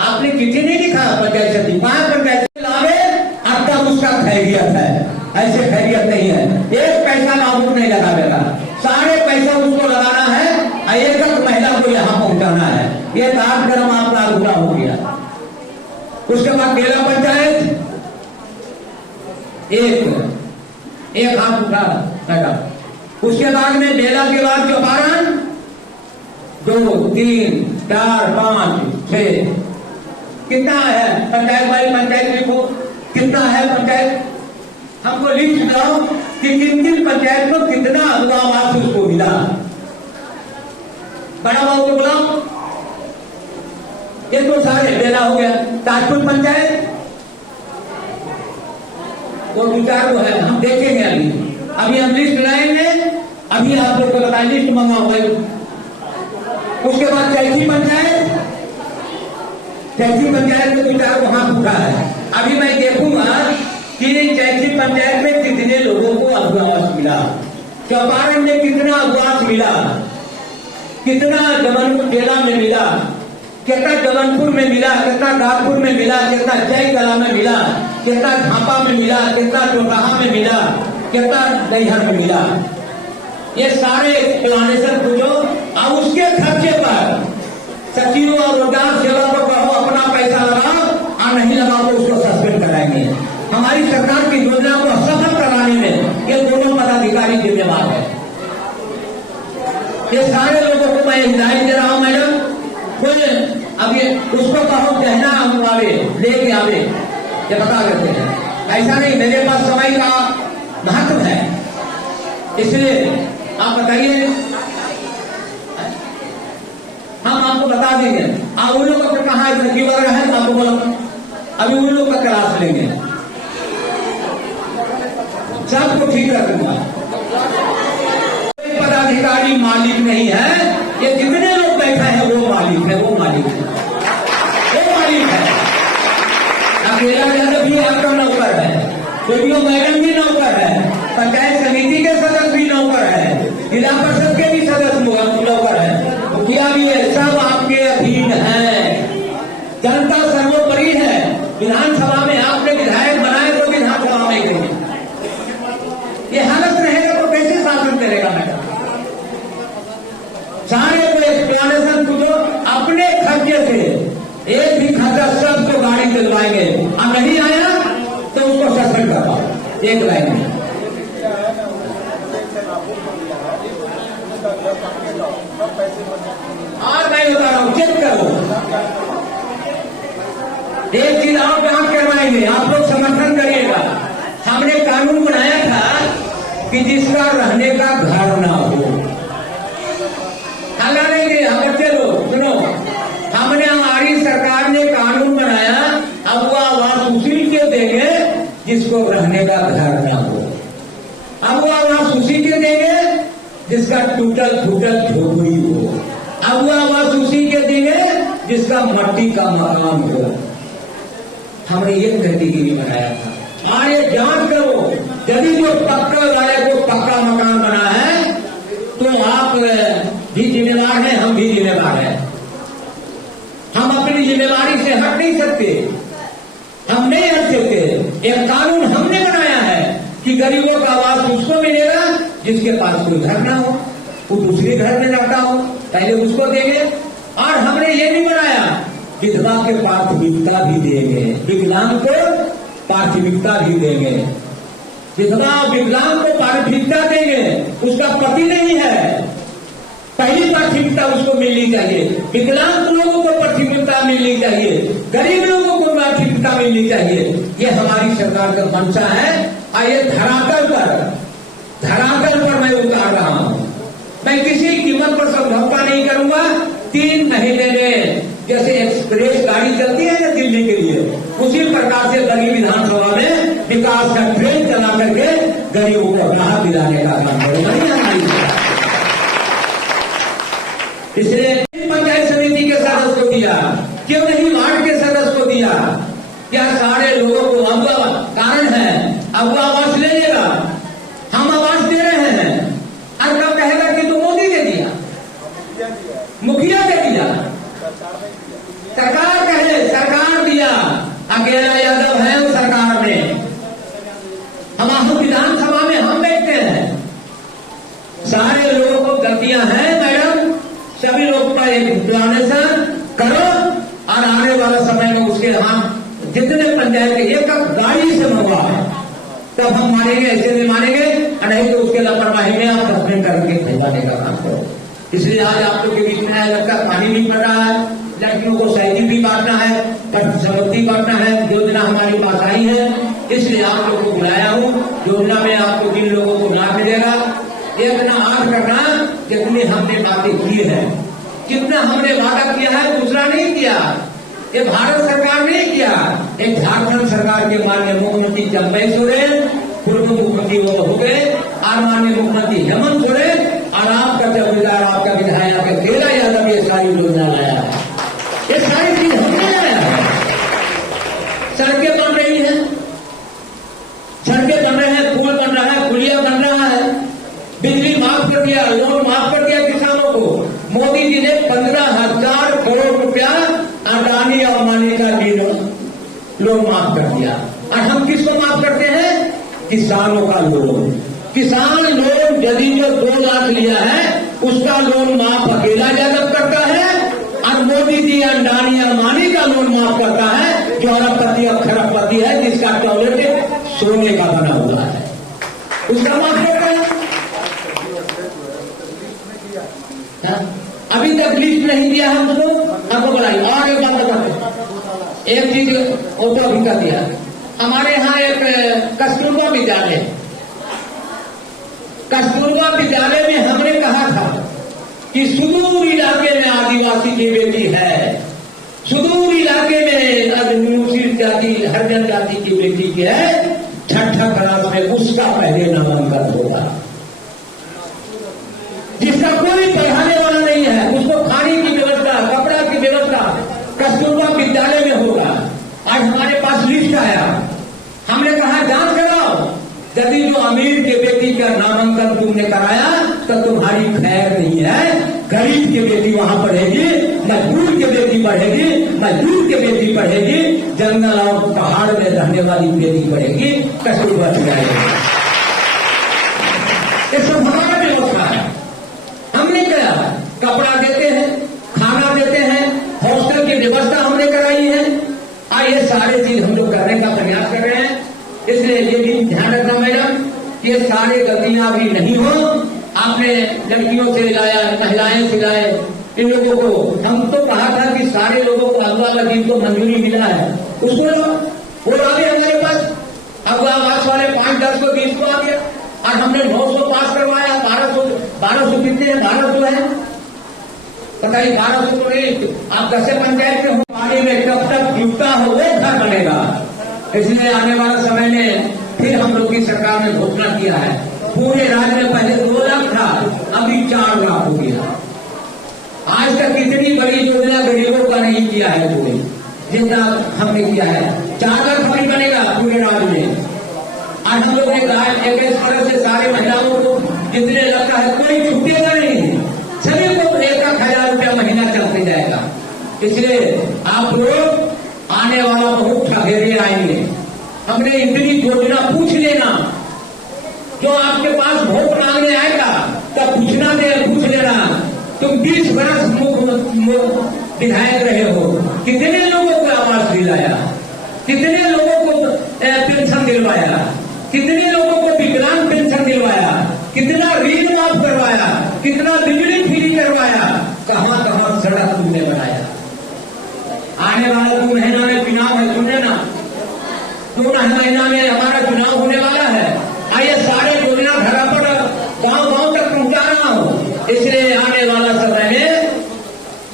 आपने चिट्ठी नहीं लिखा पंचायत समिति, वहां पंचायत लावे आपका उसका खैरियत है, ऐसे खैरियत नहीं है। एक पैसा लागू नहीं लगावेगा, सारे पैसा उसको लगाना है, एक महिला को यहाँ पहुंचाना है। ये कार्यक्रम आपका अधूरा हो गया। उसके बाद बेला पंचायत एक हाथ उठा लगा। उसके बाद में बेला के बाद चौपारण 2, 3, 4, 5, 6 कितना है पंचायत वाली पंचायत को? कितना है पंचायत? हमको लिस्ट दो कि किन पंचायत को कितना आवास उसको मिला। बड़ा बाबू को बुलाओ। ये तो सारे बेला हो गया। ताजपुर पंचायत वो विचार वो है, हम देखेंगे अभी हम लिस्ट लाएंगे। अभी आप लोग को बताएं, लिस्ट मंगाओ भाई। उसके बाद चैथी पंचायत में विचार वहां उठा है। अभी मैं देखूंगा कि चैथी पंचायत में कितने लोगों को आवास मिला, चौपारण में कितना आवास मिला, कितना जबलपुर जिला में मिला, कितना जबलपुर में मिला, कितना दादपुर में मिला, कितना जय कला में मिला, कितना झापा में मिला, कितना चौराहा में मिला, कितना नैहर में मिला। ये सारे एक्सप्लेनेशन पूछो और उसके खर्चे पर सचिव और रोजगार सेवा को कहो अपना पैसा लगाओ, और नहीं लगाओ तो उसको सस्पेंड कराएंगे। हमारी सरकार की योजना को सफल कराने में ये दोनों पदाधिकारी जिम्मेवार है। ये सारे लोगों को मैं हिदायत दे रहा हूं मैडम, कोई अभी उसको कहो कहना हम आवे लेके आवे, ये बता देते हैं। ऐसा नहीं, मेरे पास समय का महत्व है, इसलिए आप बताइए, हम आपको बता देंगे। आप उन लोगों को कहा है वगैरह है तो आपको बोला, अभी उन लोगों का क्लास लेंगे, सबको ठीक रखूंगा। पदाधिकारी मालिक नहीं है, ये जितने लोग बैठे हैं वो मालिक है, वो मालिक है। अकेला यादव भी आपका नौकर है, वीडियो मैडम भी नौकर है, पंचायत समिति के सदस्य भी नौकर है, जिला परिषद के भी सदस्य नौकर है, मुखिया भी है, सब आपके अधीन है। जनता सर्वोपरि है। विधानसभा में आपने विधायक बनाए तो विधानसभा में गए। ये हालत रहेगा तो कैसे शासन करेगा मैडम? सारे को एक्सप्लेनेशन पूछो अपने खर्चे से, एक भी खर्चा सबको गाड़ी दिलवाएंगे, और नहीं आया तो उसको सस्पेंड करवाओ। एक लाइन में और मैं बता रहा हूं, चेक करो। एक चीज और जांच करवाएंगे, आप लोग समर्थन करिएगा। हमने कानून बनाया था कि जिसका रहने का घर ना हो, हल्ला नहीं दिया। बच्चे लोग सुनो, हमने हमारी सरकार ने कानून बनाया, अब वो आवास उसी के देंगे जिसको रहने का घर ना हो। अब वो आवास उसी के देंगे जिसका टूटल फूटल झोपड़ी हो। अब वो आवास उसी के देंगे जिसका मट्टी का मकान हो। हमने ये कैटेगरी बनाया था। और ये जांच करो, यदि जो पक्का वाले को पक्का मकान बना है तो आप भी जिम्मेदार हैं, हम भी जिम्मेदार हैं। हम अपनी जिम्मेदारी से हट नहीं सकते, हम नहीं हट सकते। एक कानून हमने बनाया है कि गरीबों का आवास उसको मिलेगा जिसके पास कोई घर ना हो, वो दूसरे घर में रहता हो, पहले उसको देंगे। और हमने ये नहीं बनाया विधवा के प्राथमिकता भी देंगे, विकलांग को प्राथमिकता भी देंगे। विधवा विकलांग को प्राथमिकता देंगे, उसका पति नहीं है, पहली प्राथमिकता उसको मिलनी चाहिए। विकलांग लोगों को प्राथमिकता मिलनी चाहिए, गरीब लोगों को प्राथमिकता मिलनी चाहिए। ये हमारी सरकार का मंशा है और ये धरातल पर मैं उतार रहा हूं। मैं किसी कीमत पर समझौता नहीं करूंगा। 3 महीने में जैसे एक्सप्रेस गाड़ी चलती है ना दिल्ली के लिए, उसी प्रकार से गरीब विधानसभा में विकास का ट्रेन चला करके गरीबों को राहत दिलाने का काम करूंगा। इसलिए पंचायत समिति के सदस्य को दिया, क्यों नहीं वार्ड के सदस्य को दिया? क्या सारे लोगों को अगवा कारण है, अगवा आवास ले लेगा? हम आवास दे रहे हैं और कब कहेगा कि तो मोदी दे दिया, मुखिया दे दिया, सरकार कहे सरकार दिया, अकेला यादव है उस सरकार में। हम विधानसभा में हम बैठते हैं, सारे लोगों को गलतियां हैं मैडम, सभी लोग का एक एक्सप्लेनेशन करो और आने वाला समय में उसके हाथ जितने पंचायत के एक गाड़ी से मंगवा तब हम मानेंगे, ऐसे नहीं मानेंगे। नहीं तो उसके लापरवाही में आप सस्पेंड करके भेजाने का काम करो। इसलिए आज आप लोग के बीच में लगता पानी भी पड़ रहा है, लड़कियों को साइकिल भी बांटना है, संपत्ति बांटना है। योजना हमारे पास आई है, इसलिए आप लोग को बुलाया हूँ। योजना में आपको जिन लोगों को लाभ मिलेगा, एक ना आठ करना जितनी हमने बातें की है, जितना हमने वादा किया है दूसरा नहीं किया। ये भारत सरकार ने किया, एक झारखंड सरकार के माननीय मुख्यमंत्री चंपई सोरेन, पूर्व मुख्यमंत्री वो हो गए, और माननीय मुख्यमंत्री हेमंत सोरेन, और आपका चौकीदार आपका विधायक अकेला यादव ये सारी योजना लाया है। ये सारी चीज हमने लाया है। सड़कें बन रही है, सड़कें बन रहे हैं, पुल बन रहा है, पुलिया बन रहा है, बिजली माफ कर दिया, लोन माफ कर दिया किसानों को। मोदी जी ने 15,000 करोड़ रुपया अडानी और अम्बानी का लोन माफ कर दिया। और हम किसको माफ करते हैं? किसानों का लोन। किसान लोन यदि जो 2 लाख लिया है उसका लोन माफ अकेला यादव करता है, और मोदी जी अडानी अम्बानी का लोन माफ करता है जो अरबपति और खरबपति है, जिसका टॉयलेट सोने का बना हुआ है, उसका माफ करता है। अभी तक लिस्ट नहीं दिया है उसको, आपको बताइए। और एक बात बताते, एक चीज वो तो अभी कर दिया। हमारे यहाँ एक कस्तूरबा विद्यालय, कस्तूरबा विद्यालय में हमने कहा था कि सुदूर इलाके में आदिवासी की बेटी है, सुदूर इलाके में अनुसूचित जाति हरिजन जाति की बेटी की है, 6ठा क्लास में उसका पहले नामांकन होगा। जिसका कोई पढ़ाने वाला नहीं है, उसको खाने की व्यवस्था, कपड़ा की व्यवस्था कस्तूरबा विद्यालय में होगा। आज हमारे पास लिस्ट आया, हमने कहा जांच कराओ, यदि जो अमीर के बेटी का नामांकन तुमने कराया तो तुम्हारी खैर नहीं है। गरीब की बेटी वहां पढ़ेगी, मजदूर की बेटी पढ़ेगी, मजदूर की बेटी पढ़ेगी, जंगल और पहाड़ में रहने वाली बेटी पढ़ेगी कस्तूरबा विद्यालय में। ये सब हमारा व्यवस्था है। हमने क्या कपड़ा देते हैं, खाना देते हैं, हॉस्टल की व्यवस्था हमने कराई है, और ये सारे चीज हम लोग करने का प्रयास कर रहे हैं। इसलिए ये भी ध्यान रखना मैडम, ये सारी गलतियां भी नहीं हो। आपने लड़कियों से लाया, महिलाएं से लाए, इन लोगों को हम तो कहा था कि सारे लोगों को अगवा वकील को मंजूरी मिला है, उसको वो आ गया हमारे पास। अगवा आवास वाले 5-10 को 20 को आ गया, और हमने 900 पास करवाया। 1200 कितने हैं? 1200 है, बताइए। 1200 तो नहीं, आप 10 पंचायत के हो, पानी में कब तक डूबता हो वो घर बनेगा। इसलिए आने वाला समय में फिर हम लोग की सरकार ने घोषणा किया है, पूरे राज्य में पहले 2 लाख था, अभी 4 लाख हो गया। आज तक कितनी बड़ी योजना गरीबों का नहीं किया है पूरे, जितना हमने किया है। 4 लाख अभी बनेगा पूरे राज्य में। आज हम लोग एक इस तरह से सारे महिलाओं को जितने लगता है कोई छूटेगा नहीं, सभी को 1,00,000 रुपया महीना चलते जाएगा। इसलिए आप लोग आने वाला बहुत ठगेरे आएंगे, हमने इतनी योजना पूछ लेना। जो आपके पास वोट मांगने आएगा तब पूछ लेना तुम 20 वर्ष विधायक रहे हो, कितने लोगों को आवास दिलाया, कितने लोगों को पेंशन दिलवाया, कितने लोगों को विकलांग पेंशन दिलवाया, कितना ऋण माफ करवाया, कितना बिजली फ्री करवाया, कहां कहां सड़क तुमने बनाया। आने वाला 2 महीना में चुनाव है, सुने ना, 2 महीना में हमारा चुनाव होने वाला है। आइए सारे योजना धरा पर गांव गांव तक पहुंचा रहा हूं। इसलिए आने वाला समय में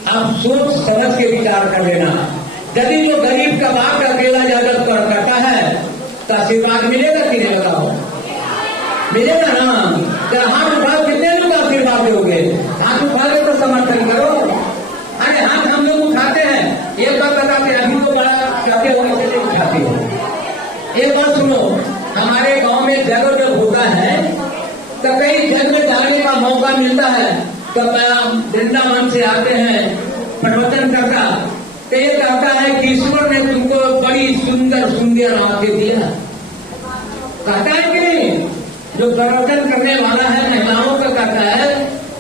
आप सोच समझ के विचार कर लेना। यदि जो गरीब का बात अकेला जागत करता है तो आशीर्वाद मिलेगा कि नहीं बताओ? मिलेगा ना? तो हाथ उठा, कितने लोग आशीर्वाद दोगे? हाथ उठा के तो समर्थन करो। अरे हाथ हम लोग उठाते हैं, एक बात बताते हैं, अभी तो बड़ा कहते हो नहीं उठाते हो। एक बात सुनो, हमारे गांव में जगह जब होता है तो कई जगह जाने का मौका मिलता है, तो वृंदावन से आते हैं प्रवचन करता, तो ये कहता है कि ईश्वर ने तुमको बड़ी सुंदर सुंदर आंखें दिया। कहता है कि नहीं? जो प्रवचन करने वाला है महिलाओं का कहता है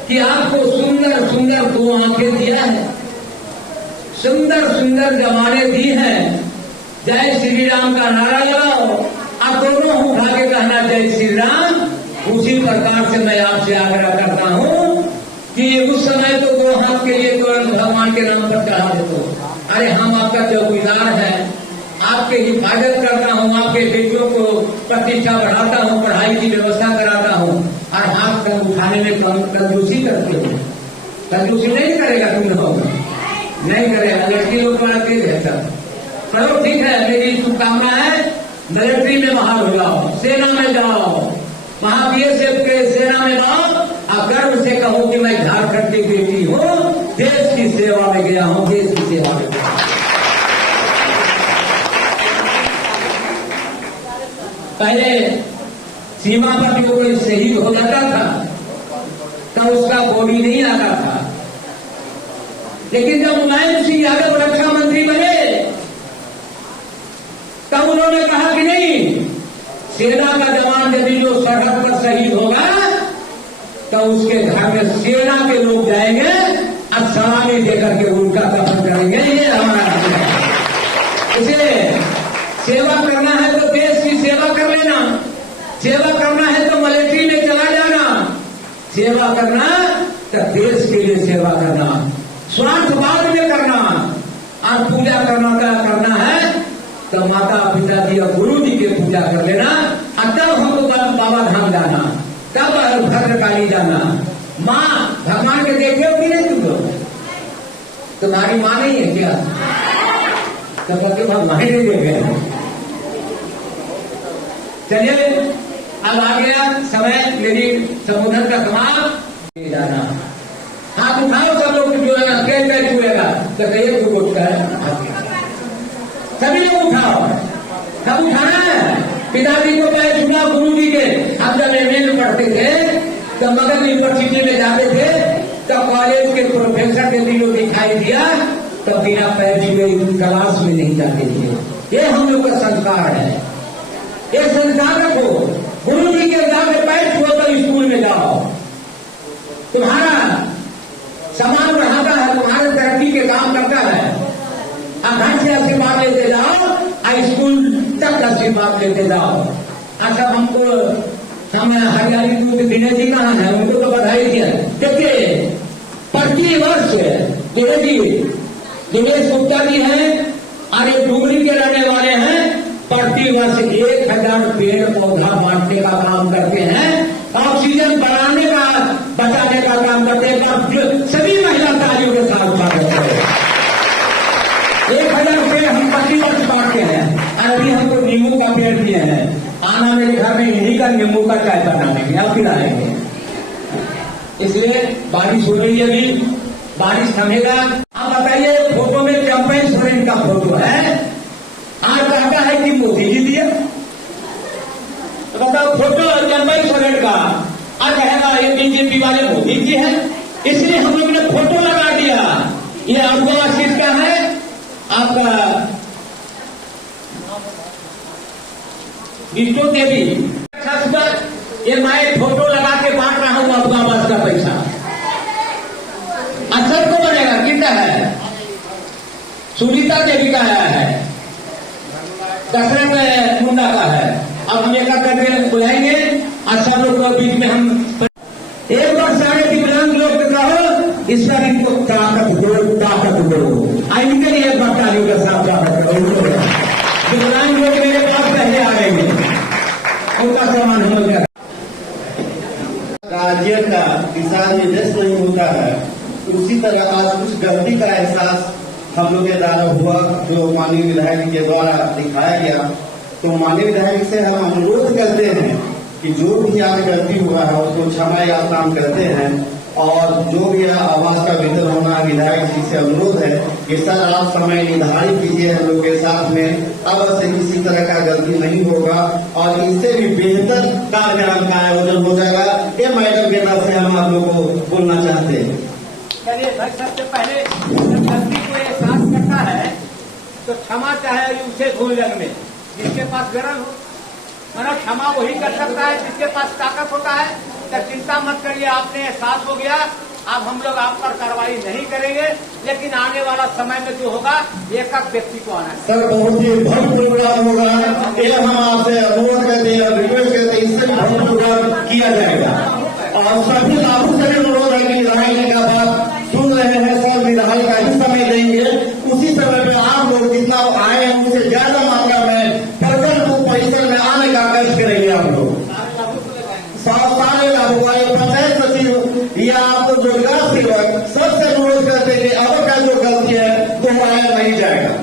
कि आपको सुंदर सुंदर 2 आंखें दिया है, सुंदर सुंदर जमाने दी है। जय श्री राम का नारा लगाओ, आप दोनों उठा के कहना जय श्री राम। उसी प्रकार से मैं आपसे आग्रह करता हूं कि उस समय तो 2 हाथ के लिए तो भगवान के नाम पर चढ़ा देते। अरे हम आपका चौकीदार है, आपके हिफाजत करता हूं, आपके बेटियों को प्रतिष्ठा बढ़ाता हूं, पढ़ाई की व्यवस्था कराता हूं, और हाथ कम उठाने में कंजूसी करते हो। कंजूसी नहीं करेगा तुम लोग, नहीं करेगा। लड़की लोग बड़ा तेज है सब। चलो ठीक है, मेरी शुभकामना है, मिलिट्री में बहाल हो जाओ, सेना में जाओ, वहां बीएसएफ के सेना में जाओ, आप गर्व से कहो कि मैं झारखंड की बेटी हूं, देश की सेवा में गया हूं, देश की सेवा में गया। पहले सीमा पर जो कोई शहीद हो जाता था तब उसका बॉडी नहीं आता था, लेकिन जब मुलायम सिंह यादव रक्षा मंत्री बने तब उन्होंने कहा कि नहीं, सेना का जवान यदि जो सरहद पर शहीद होगा तो उसके घर में सेना के लोग जाएंगे और सलामी देकर के उनका दफन करेंगे। ये हमारा इसलिए सेवा करना है तो देश की सेवा कर लेना, सेवा करना है तो मिलिट्री में चला जाना, सेवा करना तो देश के लिए सेवा करना, स्वार्थ बाद में करना, और पूजा करना है तो माता पिता जी और गुरु जी की पूजा कर लेना, और तब हमको बाबा धाम जाना, तब भद्रकाली जाना। माँ भगवान के देखे हो कि नहीं तुम लोग? तुम्हारी माँ नहीं है क्या? तो बोलते भगवान नहीं देखे। चलिए अब आ गया समय मेरी संबोधन का समाप्त जाना। हाथ उठाओ सब लोग, जो है स्टेज पे छुएगा तो कहिए तू उठता है, सभी लोग उठाओ, सब उठाना है। पिताजी को पहले चुना, गुरु जी के। हम जब एमए में पढ़ते थे तो मगध यूनिवर्सिटी में जाते थे तो कॉलेज के प्रोफेसर के भी दिखाई दिया तो बिना पैर छुए क्लास में नहीं जाते थे। ये हम लोग का संस्कार है, ये संस्कार रखो। गुरु जी के जाके पैर छुओ तो स्कूल में जाओ, तुम्हारा सम्मान बढ़ाता है, तुम्हारे तरक्की के काम करता है। घर से आशीर्वाद लेते जाओ, स्कूल तक आशीर्वाद लेते जाओ। अच्छा हमको हरियाली दूध विनय जी कहाँ है, उनको तो बधाई दिया। देखिए प्रति वर्ष दिनेश गुप्ता जी हैं और एक डुमरी के रहने वाले हैं, प्रति वर्ष 1000 पेड़ पौधा बांटने का काम करते हैं, ऑक्सीजन बढ़ाने का, बचाने का काम करते हैं। सभी महिला तालियों के साथ स्वागत करें। 1000 पेड़ हम 25 वर्ष बांटते हैं, और अभी हमको नींबू का पेड़ दिए हैं। आना मेरे घर में इन्हीं का नींबू का चाय बनाएंगे, आप पिलाएंगे। इसलिए बारिश हो रही है, अभी बारिश थमेगा। आप बताइए, फोटो में कैंपेन सोरेन का फोटो है, आज कहता है कि मोदी जी दिए, तो बताओ फोटो कैंपेन सोरेन का, और कहेगा ये बीजेपी वाले मोदी जी है। इसलिए हम हुआ किसका है? आपका विष्णु देवी। ये मैं फोटो लगा के बांट रहा हूँ आपका आवास का पैसा। असर को बनेगा, कितना है? सुनीता देवी का है, दशरथ मुंडा का है। अब हम एक करके बुलाएंगे और सब लोग को बीच में हम एक बार सारे दिव्यांग लोग कहो, इस बार इनको ताकत दो। इनके लिए एक बार तालियों के साथ ताकत करो। दिव्यांग लोग मेरे पास पहले आ रहे हैं, उनका सम्मान हम कर। राज्य का किसान निर्देश नहीं होता है, उसी तरह आज कुछ गलती का एहसास हम लोग के द्वारा हुआ, जो माननीय विधायक के द्वारा दिखाया गया। तो माननीय विधायक से हम अनुरोध करते हैं कि जो भी आज गलती हुआ है उसको क्षमा याचना करते हैं, और जो भी आवास का वितरण होना विधायक जी से अनुरोध है कि सर आप समय निर्धारित कीजिए हम लोग के साथ में, अब से किसी तरह का गलती नहीं होगा और इससे भी बेहतर कार्यक्रम का आयोजन हो जाएगा। ये मैडम के नाम से हम आप लोग को बोलना चाहते हैं। चलिए सर, सबसे पहले जब गलती को एहसास करता है तो क्षमा चाहे उसे भूल में, जिसके पास गरज हो, मतलब क्षमा वही कर सकता है जिसके पास ताकत होता है। तो चिंता मत करिए, आपने एहसास हो गया। अब हम लोग आप पर कार्रवाई नहीं करेंगे, लेकिन आने वाला समय में जो होगा एक व्यक्ति को आना है। सर बहुत ही भव्य प्रोग्राम होगा, ये हम आपसे अनुरोध करते हैं, रिक्वेस्ट करते हैं, इससे भव्य प्रोग्राम किया जाएगा। और सभी लागू से अनुरोध है कि विधायक का बात सुन रहे हैं, सर विधायक का ही समय देंगे, उसी समय पे आप लोग जितना आए हैं उनसे ज्यादा मात्रा में परिसर में आने का कष्ट करेंगे। आप लोग सारे लाभुक पंचायत सचिव या आपको रोजगार सेवक सबसे अनुरोध करते हैं कि अब का जो गलती है दोहराया नहीं जाएगा।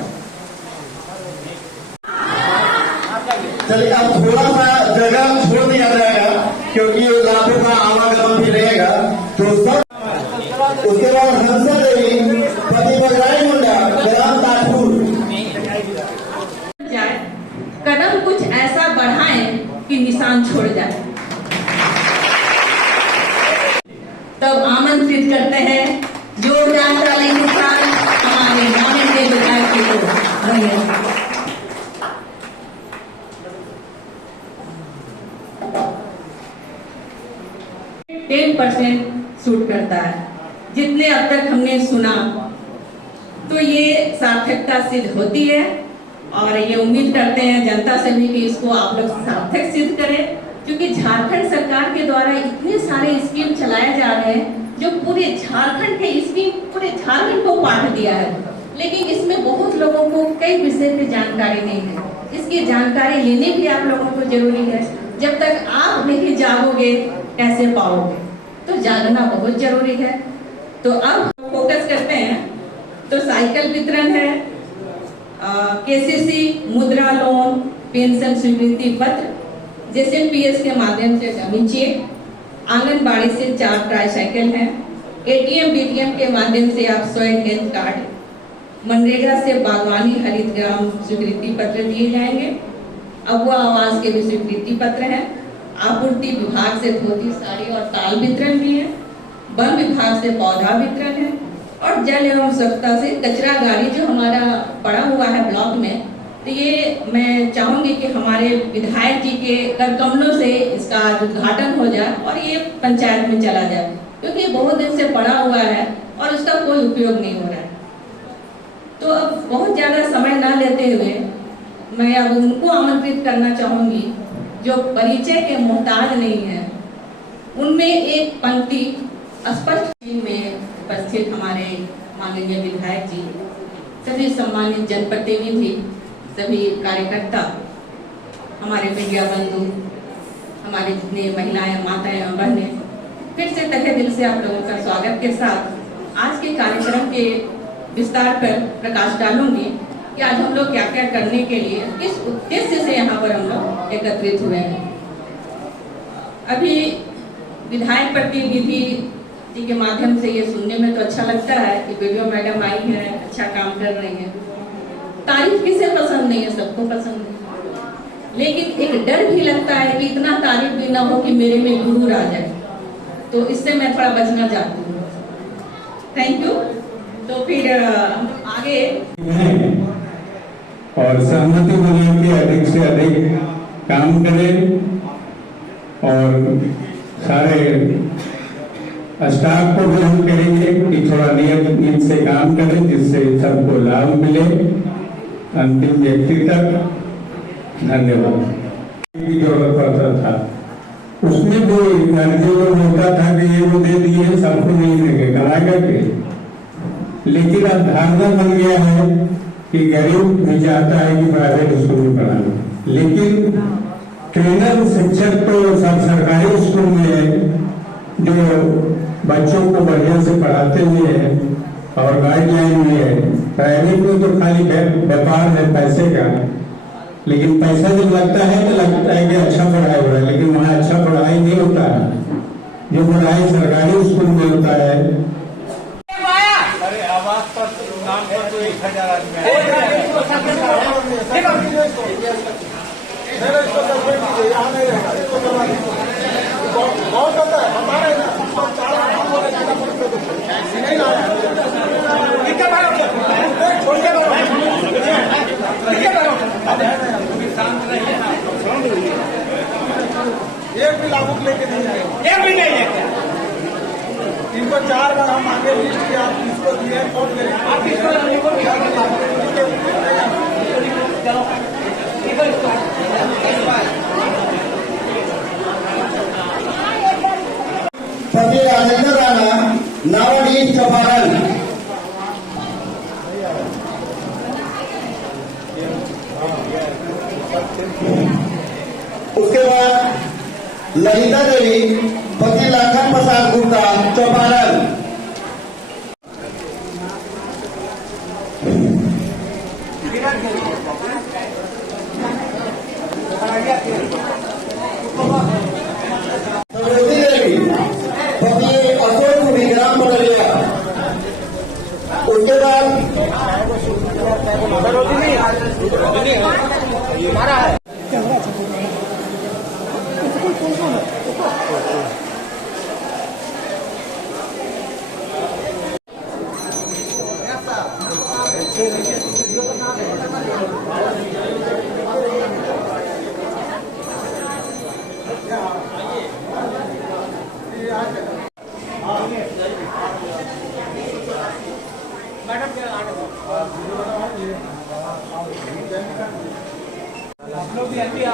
चलिए अब थोड़ा सा जगह छोड़ दिया जाएगा, क्योंकि लाभों का आवागमन भी रहेगा। तो सब उसके बाद हंसा देवी पति बजराई मुंडा ग्राम ताजपुर कदम कुछ ऐसा बढ़ाएं कि निशान छोड़ जाए। तब आमंत्रित करते हैं योगदान वाले किसान हमारे माननीय विधायक जी को। 10% सूट करता है, जितने अब तक हमने सुना, तो ये सार्थकता सिद्ध होती है। और ये उम्मीद करते हैं जनता से भी कि इसको आप लोग सार्थक सिद्ध करें, क्योंकि झारखंड सरकार के द्वारा इतने सारे स्कीम चलाए जा रहे हैं जो पूरे झारखंड के स्कीम पूरे झारखंड को बांट दिया है, लेकिन इसमें बहुत लोगों को कई विषय पे जानकारी नहीं है। इसकी जानकारी लेने भी आप लोगों को जरूरी है। जब तक आप नहीं जागोगे कैसे पाओगे, तो जागना बहुत जरूरी है। तो अब फोकस करते हैं, तो साइकिल वितरण है, केसीसी मुद्रा लोन, पेंशन स्वीकृति पत्र, जैसे पीएस के माध्यम से जमीन चेक, आंगनबाड़ी से 4 ट्राईसाइकिल हैं, एटीएम बीटीएम के माध्यम से आप स्वयं हेल्थ कार्ड, मनरेगा से बागवानी हरित ग्राम स्वीकृति पत्र दिए जाएंगे, अगुआ आवास के भी स्वीकृति पत्र हैं, आपूर्ति विभाग से धोती साड़ी और ताल वितरण भी है, वन विभाग से पौधा वितरण है, और जल एवं स्वच्छता से कचरा गाड़ी जो हमारा पड़ा हुआ है ब्लॉक में, तो ये मैं चाहूंगी कि हमारे विधायक जी के कर कमलों से इसका उद्घाटन हो जाए और ये पंचायत में चला जाए, क्योंकि बहुत दिन से पड़ा हुआ है और उसका कोई उपयोग नहीं हो रहा है। तो अब बहुत ज़्यादा समय ना लेते हुए मैं अब उनको आमंत्रित करना चाहूँगी जो परिचय के मोहताज नहीं है। उनमें एक पंक्ति स्पष्ट में उपस्थित हमारे माननीय विधायक जी, सभी सम्मानित जनप्रतिनिधि, सभी कार्यकर्ता, हमारे मीडिया बंधु, हमारे जितने महिलाएं, माताएं और बहनें, फिर से तहे दिल से आप लोगों का स्वागत के साथ आज के कार्यक्रम के विस्तार पर प्रकाश डालूंगी कि आज हम लोग क्या क्या करने के लिए, किस उद्देश्य से यहाँ पर हम लोग एकत्रित हुए हैं। अभी विधायक प्रतिनिधि जी के माध्यम से ये सुनने में तो अच्छा लगता है कि वीडियो मैडम आई है, अच्छा काम कर रही है। तारीफ किसे पसंद नहीं है, सबको पसंद है, लेकिन एक डर भी लगता है कि इतना तारीफ भी ना हो कि मेरे में गुरूर आ जाए, तो इससे मैं थोड़ा बचना चाहती हूँ। Thank you. तो फिर हम आगे और सहमति बना के अधिक से अधिक काम करें और सारे स्टाफ को भी हम कहेंगे कि थोड़ा नियमित से काम करें जिससे सबको लाभ मिले अंतिम व्यक्ति तक। धन्यवाद। की जरूरत पड़ता था उसमें जो एनजीओ होता था कि ये वो दे दिए सबको नहीं देंगे कमा करके, लेकिन अब धारणा बन गया है कि गरीब भी चाहता है कि प्राइवेट स्कूल में पढ़ाना, लेकिन ट्रेनर शिक्षक तो सब सरकारी स्कूल में है जो बच्चों को बढ़िया से पढ़ाते हुए हैं और गाइडलाइन भी है। प्राइवेट में तो खाली व्यापार है पैसे का, लेकिन पैसा जब लगता है तो लगता है कि अच्छा पढ़ाई हो रहा है, लेकिन वहाँ अच्छा पढ़ाई नहीं होता है। जो पढ़ाई सरकारी स्कूल में होता है। अरे आवास पर नाम पर तो 1000 आदमी बहुत होता है हमारे एक भी लागू लेके नहीं आए, एक भी नहीं है। इनको 4 बार हम आगे लिस्ट किया, आप किसको दिए कौन करें, आप पति राजेंद्र राणा नावाडी चौपारण। उसके बाद ललिता देवी पति लाखन प्रसाद गुप्ता चौपारण। सरोजी देवी पति अशोक विग्राम बदलिया। उसके बाद आप लोग भी